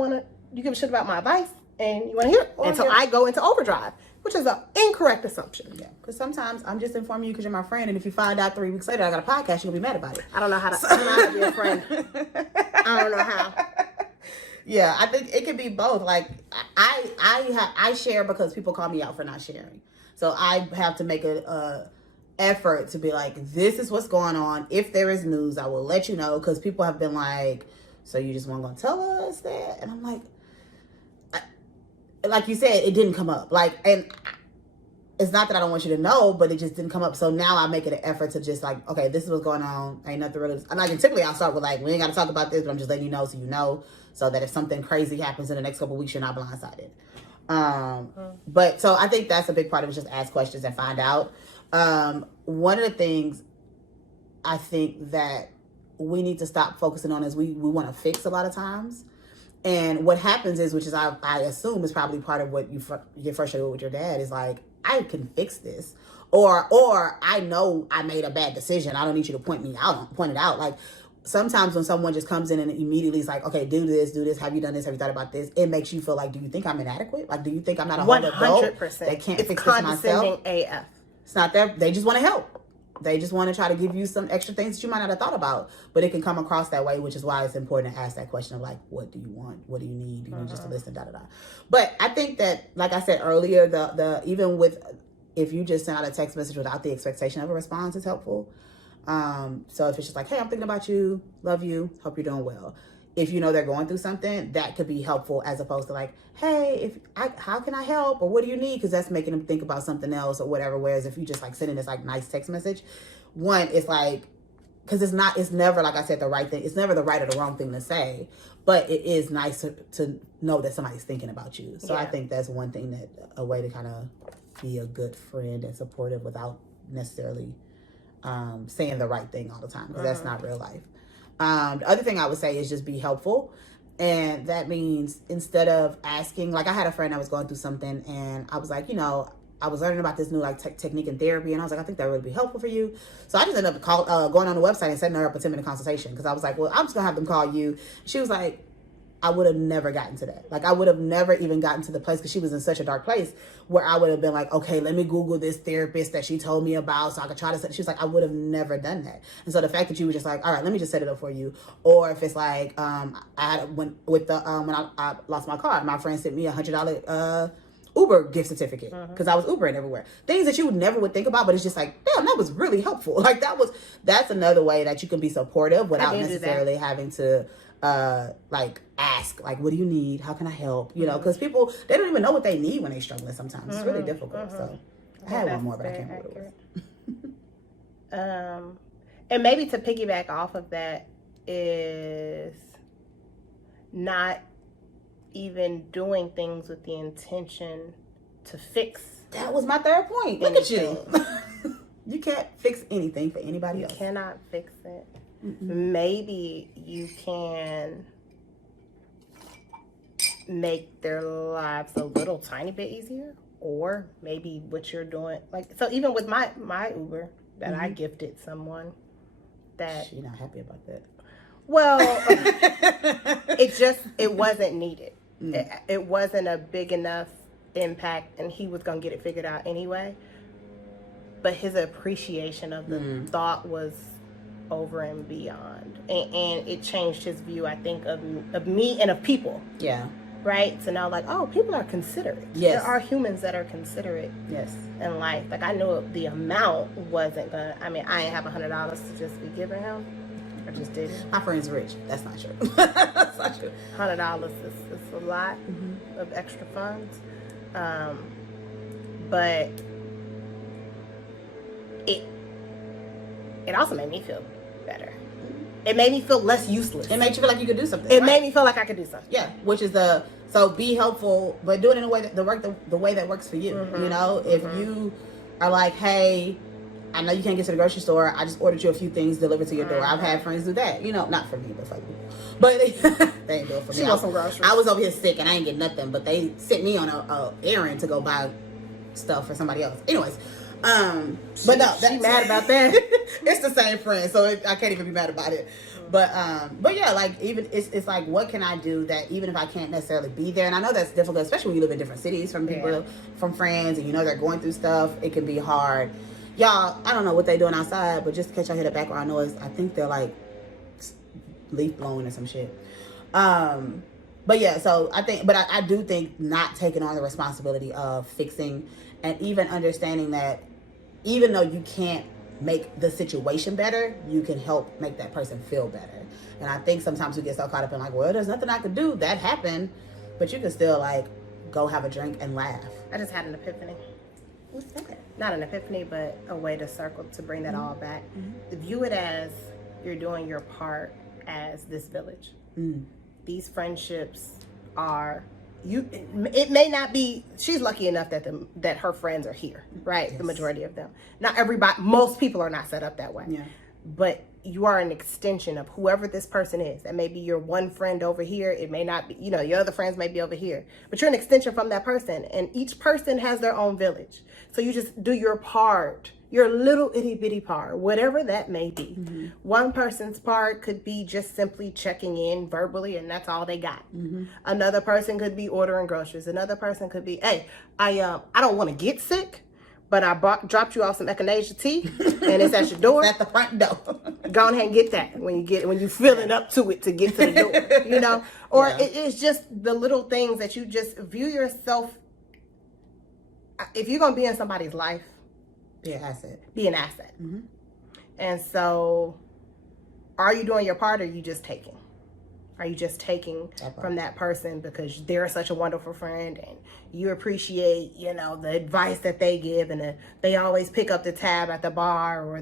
give a shit about my advice and you want to hear it. And so I go into overdrive, which is an incorrect assumption. Yeah, because sometimes I'm just informing you because you're my friend, and if you find out 3 weeks later I got a podcast, you'll be mad about it. I don't know how to be a friend. I don't know how. Yeah, I think it could be both. Like I share because people call me out for not sharing, so I have to make a effort to be like, this is what's going on. If there is news, I will let you know, because people have been like, so you just weren't going to tell us that? And I'm like you said, it didn't come up. Like, and it's not that I don't want you to know, but it just didn't come up. So now I make it an effort to just like, okay, this is what's going on. Ain't nothing really. And like, typically I'll start with like, we ain't got to talk about this, but I'm just letting you know, so you know, so that if something crazy happens in the next couple of weeks, you're not blindsided. But so I think that's a big part of it, just ask questions and find out. One of the things I think that we need to stop focusing on is we want to fix a lot of times. And what happens is, which is I assume is probably part of what you get frustrated with your dad, is like, I can fix this. Or I know I made a bad decision. I don't need you to point it out. Like, sometimes when someone just comes in and immediately is like, okay, do this. Have you done this? Have you thought about this? It makes you feel like, do you think I'm inadequate? Like, do you think I'm not a whole adult 100%. that can't It's fix this myself? condescending AF. It's not that. They just want to help. They just want to try to give you some extra things that you might not have thought about, but it can come across that way, which is why it's important to ask that question of like, what do you want? What do you need? You know, just to listen, But I think that, like I said earlier, the even with, if you just send out a text message without the expectation of a response is helpful. So if it's just like, hey, I'm thinking about you, love you, hope you're doing well. If you know they're going through something, that could be helpful, as opposed to like, hey, how can I help? Or what do you need? Because that's making them think about something else or whatever. Whereas if you just like sending this like nice text message, one, it's like, because it's never, like I said, the right thing. It's never the right or the wrong thing to say, but it is nice to know that somebody's thinking about you. So I think that's one thing, that a way to kind of be a good friend and supportive without necessarily saying the right thing all the time, because that's not real life. The other thing I would say is just be helpful. And that means, instead of asking, like, I had a friend that was going through something, and I was like, I was learning about this new like technique in therapy, and I was like, I think that would be helpful for you. So I just ended up going on the website and setting her up a 10-minute consultation, because I was like, well, I'm just gonna have them call you. She was like, I would have never gotten to that. Like, I would have never even gotten to the place, because she was in such a dark place, where I would have been like, okay, let me Google this therapist that she told me about so I could try to set. She was like, I would have never done that. And so the fact that you were just like, all right, let me just set it up for you. Or if it's like, when I lost my car, my friend sent me $100 Uber gift certificate, because I was Ubering everywhere. Things that you never would think about, but it's just like, damn, that was really helpful. Like, that's another way that you can be supportive without necessarily having to like ask, like, what do you need? How can I help? You know, because people, they don't even know what they need when they're struggling sometimes. It's really difficult. So I had one more, but I can't remember what it was. And maybe to piggyback off of that is not even doing things with the intention to fix. That was my third point. Look at you. You can't fix anything for anybody else. You cannot fix it. Maybe you can make their lives a little tiny bit easier, or maybe what you're doing, like, so even with my Uber that I gifted someone, that she's not happy about that. Well, it wasn't needed. It wasn't a big enough impact, and he was gonna get it figured out anyway. But his appreciation of the thought was over and beyond, and it changed his view, I think, of me and of people. Yeah. Right. So now, like, oh, people are considerate. Yes. There are humans that are considerate. Yes. In life, like, I knew the amount wasn't gonna. I mean, I ain't have $100 to just be giving him. I just didn't. My friend's rich. That's not true. That's not true. $100 is a lot of extra funds, but it also made me feel better. It made me feel less useless. It made you feel like you could do something. It made me feel like I could do something. Yeah, which is so be helpful, but do it in a way that the way that works for you. You know, if you are like, hey, I know you can't get to the grocery store. I just ordered you a few things delivered to your door. I've had friends do that. You know, not for me, but for you. But they ain't do it for me. She wants some groceries. I was over here sick and I ain't get nothing, but they sent me on a errand to go buy stuff for somebody else. Anyways, but no, she mad about that. It's the same friend, so I can't even be mad about it. But yeah, like even it's like, what can I do that even if I can't necessarily be there? And I know that's difficult, especially when you live in different cities from people, from friends, and you know they're going through stuff. It can be hard. Y'all, I don't know what they doing outside, but just in case y'all hear the background noise, I think they're like leaf blowing or some shit. But yeah, so I do think not taking on the responsibility of fixing and even understanding that even though you can't make the situation better, you can help make that person feel better. And I think sometimes we get so caught up in like, well, there's nothing I could do. That happened. But you can still like go have a drink and laugh. I just had an epiphany. What's that? Not an epiphany, but a way to circle to bring that all back. View it as you're doing your part as this village. These friendships are it may not be, she's lucky enough that her friends are here, right? Yes. The majority of them. Not everybody, most people are not set up that way. Yeah. But you are an extension of whoever this person is. That may be your one friend over here. It may not be, your other friends may be over here. But you're an extension from that person. And each person has their own village. So you just do your part, your little itty bitty part, whatever that may be. One person's part could be just simply checking in verbally, and that's all they got. Another person could be ordering groceries. Another person could be, hey, I don't want to get sick, but I dropped you off some echinacea tea, and it's at your door. It's at the front door. Go ahead and get that when you're filling up to it to get to the door, Or it's just the little things that you just view yourself. If you're gonna be in somebody's life, be an asset. Be an asset. And so, are you doing your part, or are you just taking? Are you just taking from that person because they're such a wonderful friend and you appreciate, the advice that they give, and they always pick up the tab at the bar, or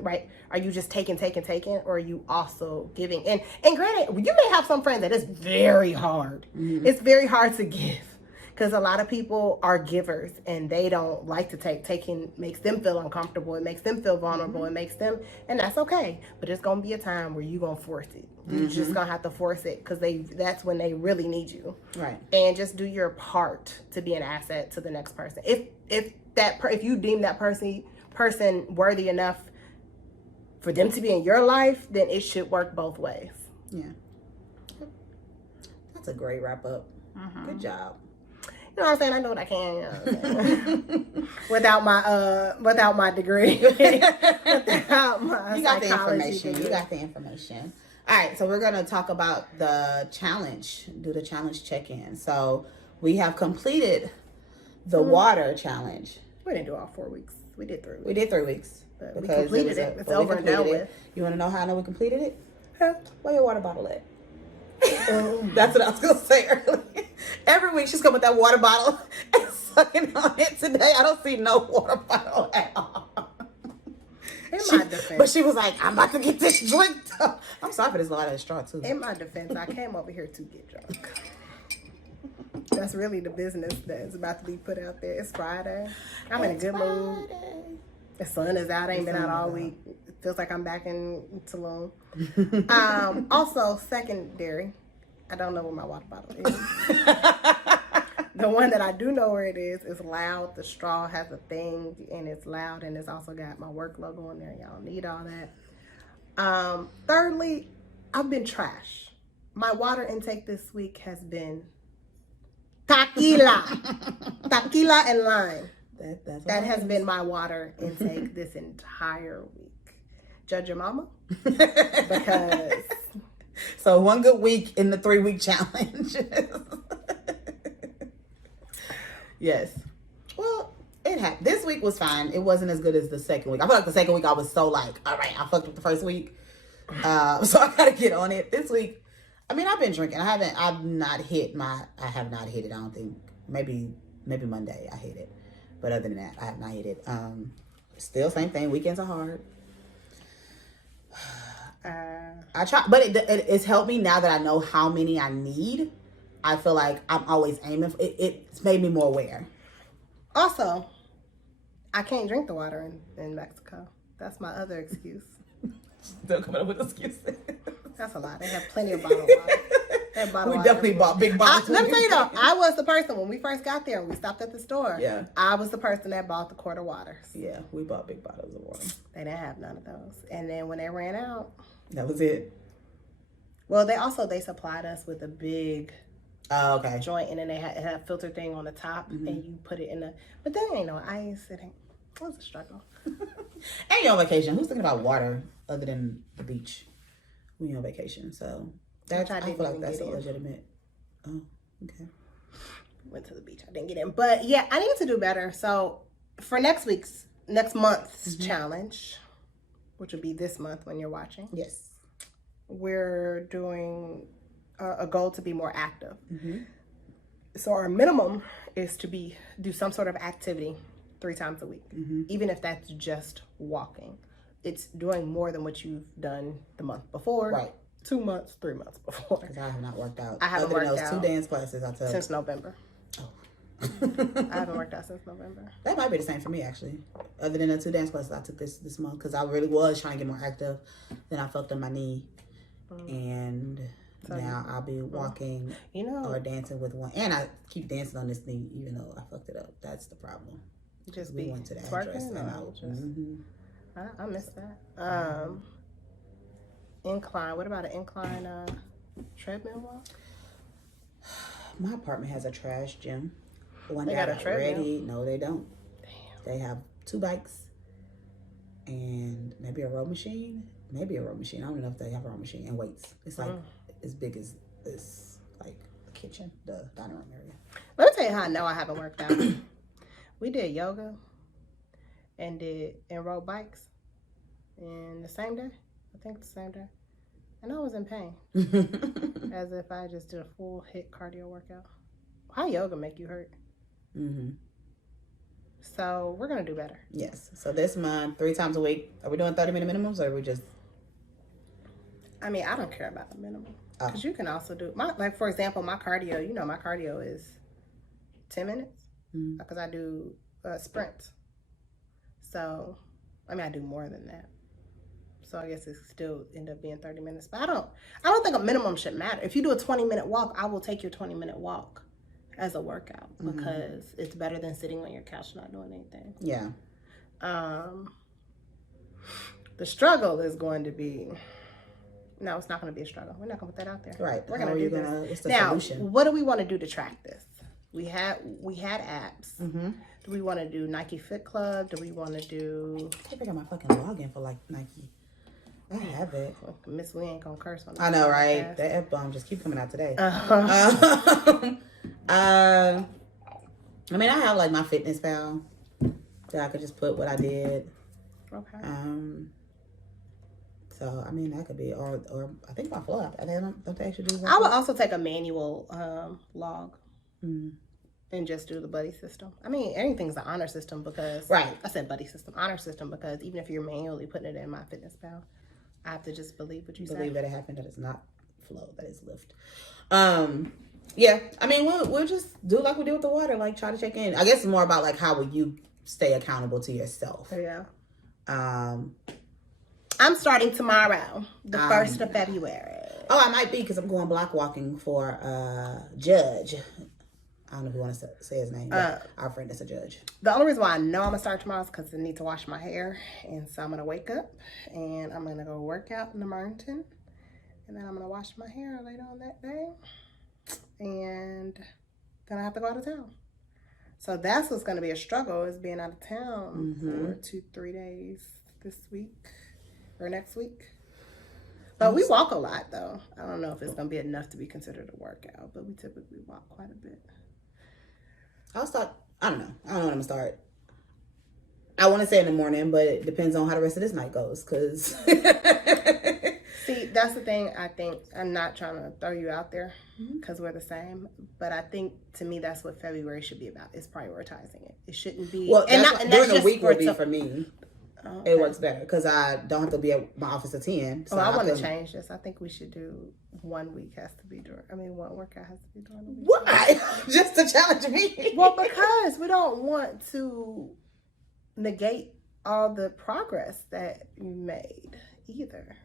right? Are you just taking, or are you also giving? And granted, you may have some friends that it's very hard. It's very hard to give. Because a lot of people are givers and they don't like to take. Taking makes them feel uncomfortable. It makes them feel vulnerable. It makes them, and that's okay. But it's going to be a time where you're going to force it. You're just going to have to force it because that's when they really need you. Right. And just do your part to be an asset to the next person. If you deem that person worthy enough for them to be in your life, then it should work both ways. Yeah. That's a great wrap up. Good job. You know what I'm saying? I know what I can. Without my degree. Without my You got the information. Degree. You got the information. All right, so we're going to talk about the challenge. Do the challenge check-in. So we have completed the water challenge. We didn't do all 4 weeks. We did 3 weeks. We did 3 weeks. But we completed it. It's over and done with. You want to know how I know we completed it? Where your water bottle at? That's what I was going to say earlier. Every week she's coming with that water bottle and sucking on it. Today I don't see no water bottle at all. In my defense. But she was like, I'm about to get this drink. I'm sorry for this lot of straw too. In my defense, I came over here to get drunk. That's really the business that's about to be put out there. It's Friday. I'm in a good mood. The sun is out. I ain't been out all week. It feels like I'm back in Tulum. Also, secondary. I don't know where my water bottle is. The one that I do know where it is loud. The straw has a thing, and it's loud, and it's also got my work logo on there. Y'all need all that. Thirdly, I've been trash. My water intake this week has been tequila. Tequila and lime. That has been my water intake this entire week. Judge your mama. Because... So 1 good week in the 3-week challenge. Yes. Well, it happened. This week was fine. It wasn't as good as the second week. I feel like the second week I was so like, all right, I fucked up the first week. So I gotta get on it. This week, I mean, I've been drinking. I have not hit it. I don't think. Maybe Monday I hit it. But other than that, I have not hit it. Still same thing. Weekends are hard. I try, but it's helped me now that I know how many I need. I feel like I'm always aiming for it. It's made me more aware. Also, I can't drink the water in Mexico. That's my other excuse. Still coming up with excuses. That's a lot. They have plenty of bottled water. We definitely bought big bottles. Let me tell you though, I was the person when we first got there and we stopped at the store. Yeah. I was the person that bought the quart of waters. Yeah, we bought big bottles of water. They didn't have none of those. And then when they ran out, that was it. Well, they supplied us with a big okay. joint, and then it had a filter thing on the top, and you put it in the. But there ain't no ice. It was a struggle. And you're on vacation. Who's thinking about water other than the beach? When you're on vacation, so that's I feel like that's a legitimate. Oh, okay. Went to the beach. I didn't get in, but yeah, I need to do better. So for next month's challenge, which will be this month when you're watching. Yes. We're doing a goal to be more active. So our minimum is to do some sort of activity 3 times a week, even if that's just walking. It's doing more than what you've done the month before. Right. 2 months, 3 months before. Because I have not worked out. I haven't worked out 2 dance classes. I tell since November. Oh. I haven't worked out since November. That might be the same for me actually. Other than the 2 dance classes I took this month, because I really was trying to get more active. Then I fucked up my knee, and now I'll be walking, or dancing with one. And I keep dancing on this knee even though I fucked it up. That's the problem. We went to the address and I missed that. Incline. What about an incline treadmill walk? My apartment has a trash gym. They got a treadmill? No, they don't. Damn. They have 2 bikes and maybe a row machine. I don't even know if they have a row machine, and weights. It's like as big as this, like the kitchen, the dining room area. Let me tell you how I know I haven't worked out. We did yoga and rode bikes in the same day. I think the same day. And I was in pain. As if I just did a full HIIT cardio workout. How yoga make you hurt? So we're going to do better. Yes. So this month, 3 times a week. Are we doing 30-minute minimums, or are we just... I mean, I don't care about the minimum. Because you can also do... for example, my cardio, my cardio is 10 minutes. Because I do sprints. So, I mean, I do more than that. So I guess it still end up being 30 minutes. But I don't think a minimum should matter. If you do a 20-minute walk, I will take your 20-minute walk as a workout, because it's better than sitting on your couch not doing anything. Yeah. The struggle is going to be... No, it's not going to be a struggle. We're not going to put that out there. Right. We're going to do this. What's the now, solution? what do we want to do to track this? We had apps. Do we want to do Nike Fit Club? Do we want to do... I can't figure out my fucking login for Nike. I have it. Miss, we ain't gonna curse on that. I know, right? That F-bomb just keep coming out today. I mean, I have my Fitness Pal that I could just put what I did. Okay. So I mean, that could be, or I think my flow app. Don't they actually do that? I would also take a manual log and just do the buddy system. I mean, anything's an honor system because I said buddy system, honor system, because even if you're manually putting it in my Fitness Pal, I have to just believe what you say. Believe that it happened, that it's not flow, that it's lift. Yeah, I mean, we'll just do like we do with the water, try to check in. I guess it's more about how will you stay accountable to yourself. Yeah. I'm starting tomorrow, the 1st of February. Oh, I might be, because I'm going block walking for Judge. I don't know if you want to say his name, but our friend is a judge. The only reason why I know I'm going to start tomorrow is because I need to wash my hair. And so I'm going to wake up and I'm going to go work out in the mountain. And then I'm going to wash my hair later on that day. And then I have to go out of town. So that's what's going to be a struggle, is being out of town for 2-3 days this week or next week. But we walk a lot, though. I don't know if it's going to be enough to be considered a workout, but we typically walk quite a bit. I'll start, I don't know when I'm going to start. I want to say in the morning, but it depends on how the rest of this night goes, because... See, that's the thing. I think, I'm not trying to throw you out there because we're the same, but I think, to me, that's what February should be about, is prioritizing it. It shouldn't be... Well, during the week would be for me. Okay. It works better because I don't have to be at my office at 10. So I want to change this. I think we should do 1 week has to be during. I mean, 1 workout has to be during the week. Why? Just to challenge me? Well, because we don't want to negate all the progress that you made either.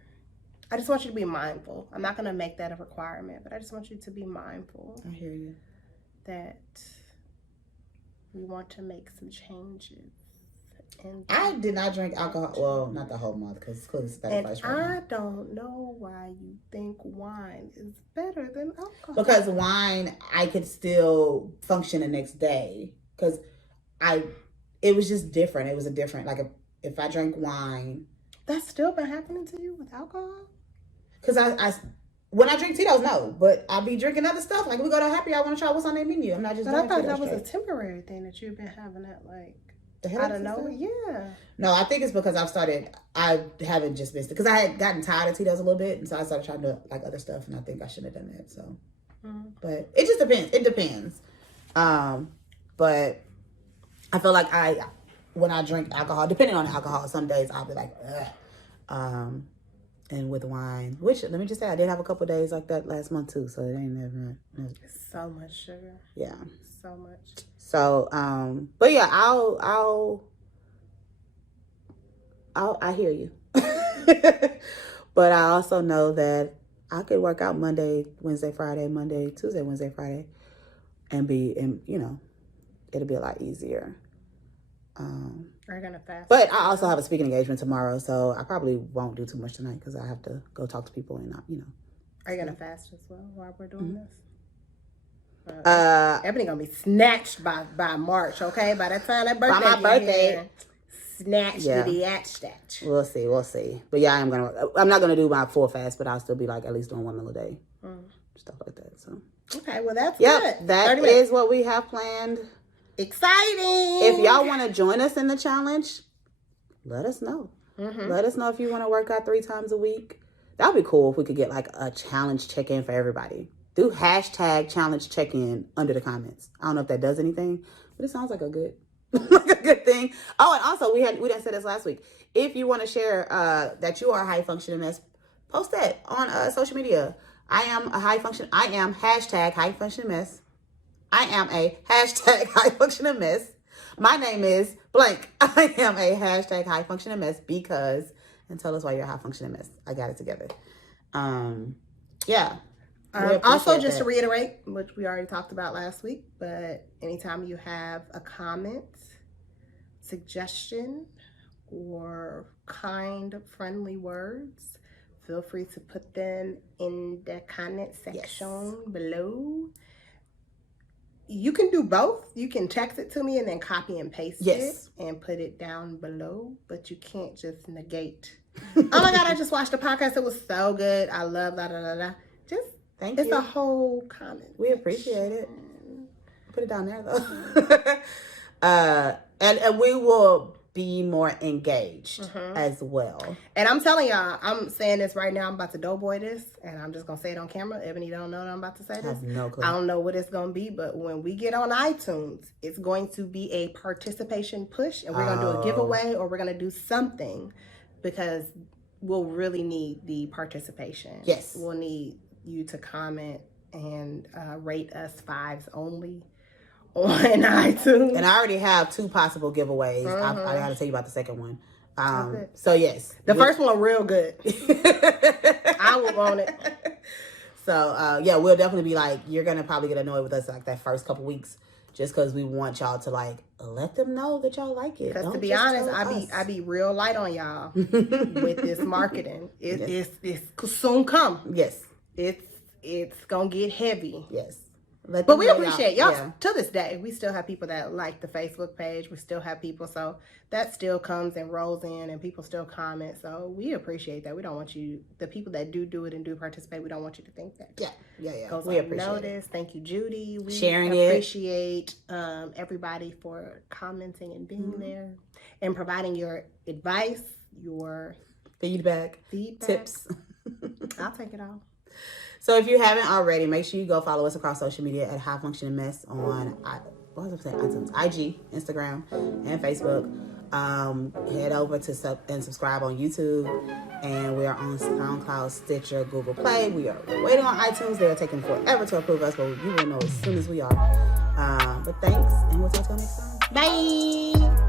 I just want you to be mindful. I'm not going to make that a requirement, but I just want you to be mindful. I hear you. That we want to make some changes. And I did not drink alcohol. Well, not the whole month because it's 31st. And I don't know why you think wine is better than alcohol. Because wine, I could still function the next day. Because it was just different. It was a different, like if I drank wine. That's still been happening to you with alcohol? Because when I drink Tito's, no. But I'll be drinking other stuff. Like we go to a happy hour, I want to try what's on their menu. I'm not just. But I thought Tito's that was straight. a temporary thing that you've been having that like. I don't know. Yeah. No, I think it's because I haven't just missed it. Because I had gotten tired of Tito's a little bit. And so I started trying to like other stuff. And I think I shouldn't have done that. So, But it just depends. It depends. But I feel like when I drink alcohol, depending on the alcohol, some days I'll be like, ugh. And with wine, which let me just say, I did have a couple days like that last month too. So it ain't never. So much sugar. Yeah. So much. So, but yeah, I hear you. But I also know that I could work out Monday, Wednesday, Friday, Monday, Tuesday, Wednesday, Friday, and it'll be a lot easier. Are you gonna fast? But I also have a speaking engagement tomorrow, so I probably won't do too much tonight because I have to go talk to people and not. Are you gonna fast as well while we're doing this? Mm-hmm. Ebony gonna be snatched by March, okay? By the time that birthday, by my birthday, snatched to the statch. We'll see. But yeah, I'm not gonna do my full fast, but I'll still be like at least doing 1 meal a day, stuff like that. So okay, well that's good. That is what we have planned. Exciting. If y'all want to join us in the challenge, let us know. Let us know if you want to work out 3 times a week. That'd be cool if we could get like a challenge check-in for everybody. Do #challenge check-in under the comments. I don't know if that does anything, but it sounds like a good thing. Oh, and also we didn't say this last week. If you want to share that you are a high functioning mess, post that on social media. I am high functioning mess. I am a high functioning mess. My name is blank. I am a high functioning mess because, and tell us why you're a high functioning mess. I got it together. Yeah. Also, just to reiterate, which we already talked about last week, but anytime you have a comment, suggestion, or kind, friendly words, feel free to put them in the comment section below. You can do both. You can text it to me and then copy and paste it and put it down below, but you can't just negate. Oh my God, I just watched the podcast. It was so good. I love Just thank you. It's a whole comment. We appreciate it. Put it down there though. And we will be more engaged as well. And I'm telling y'all, I'm saying this right now. I'm about to doughboy this, and I'm just gonna say it on camera. Ebony don't know that I'm about to say this. I have no clue. I don't know what it's gonna be, but when we get on iTunes, it's going to be a participation push, and we're gonna do a giveaway, or we're gonna do something, because we'll really need the participation. Yes, we'll need you to comment and rate us 5s only on iTunes. And I already have 2 possible giveaways. I gotta tell you about the second one. Okay. So yes, the first one real good. I would want it. So yeah, we'll definitely be like, you're gonna probably get annoyed with us like that first couple weeks, just because we want y'all to like let them know that y'all like it. Because to be honest, I be real light on y'all with this marketing. It's soon come. Yes, it's gonna get heavy. Yes. But we appreciate y'all. Yeah. To this day, we still have people that like the Facebook page. We still have people, so that still comes and rolls in, and people still comment. So we appreciate that. We don't want you, the people that do it and do participate, we don't want you to think that. Yeah. Goes we appreciate it. Thank you, Judy. We sharing appreciate everybody for commenting and being there and providing your advice, your feedback. Tips. I'll take it all. So if you haven't already, make sure you go follow us across social media at High Functioning Mess on iTunes, IG, Instagram, and Facebook. Head over to subscribe on YouTube, and we are on SoundCloud, Stitcher, Google Play. We are waiting on iTunes. They are taking forever to approve us, but you will know as soon as we are. But thanks, and we'll talk to you next time. Bye.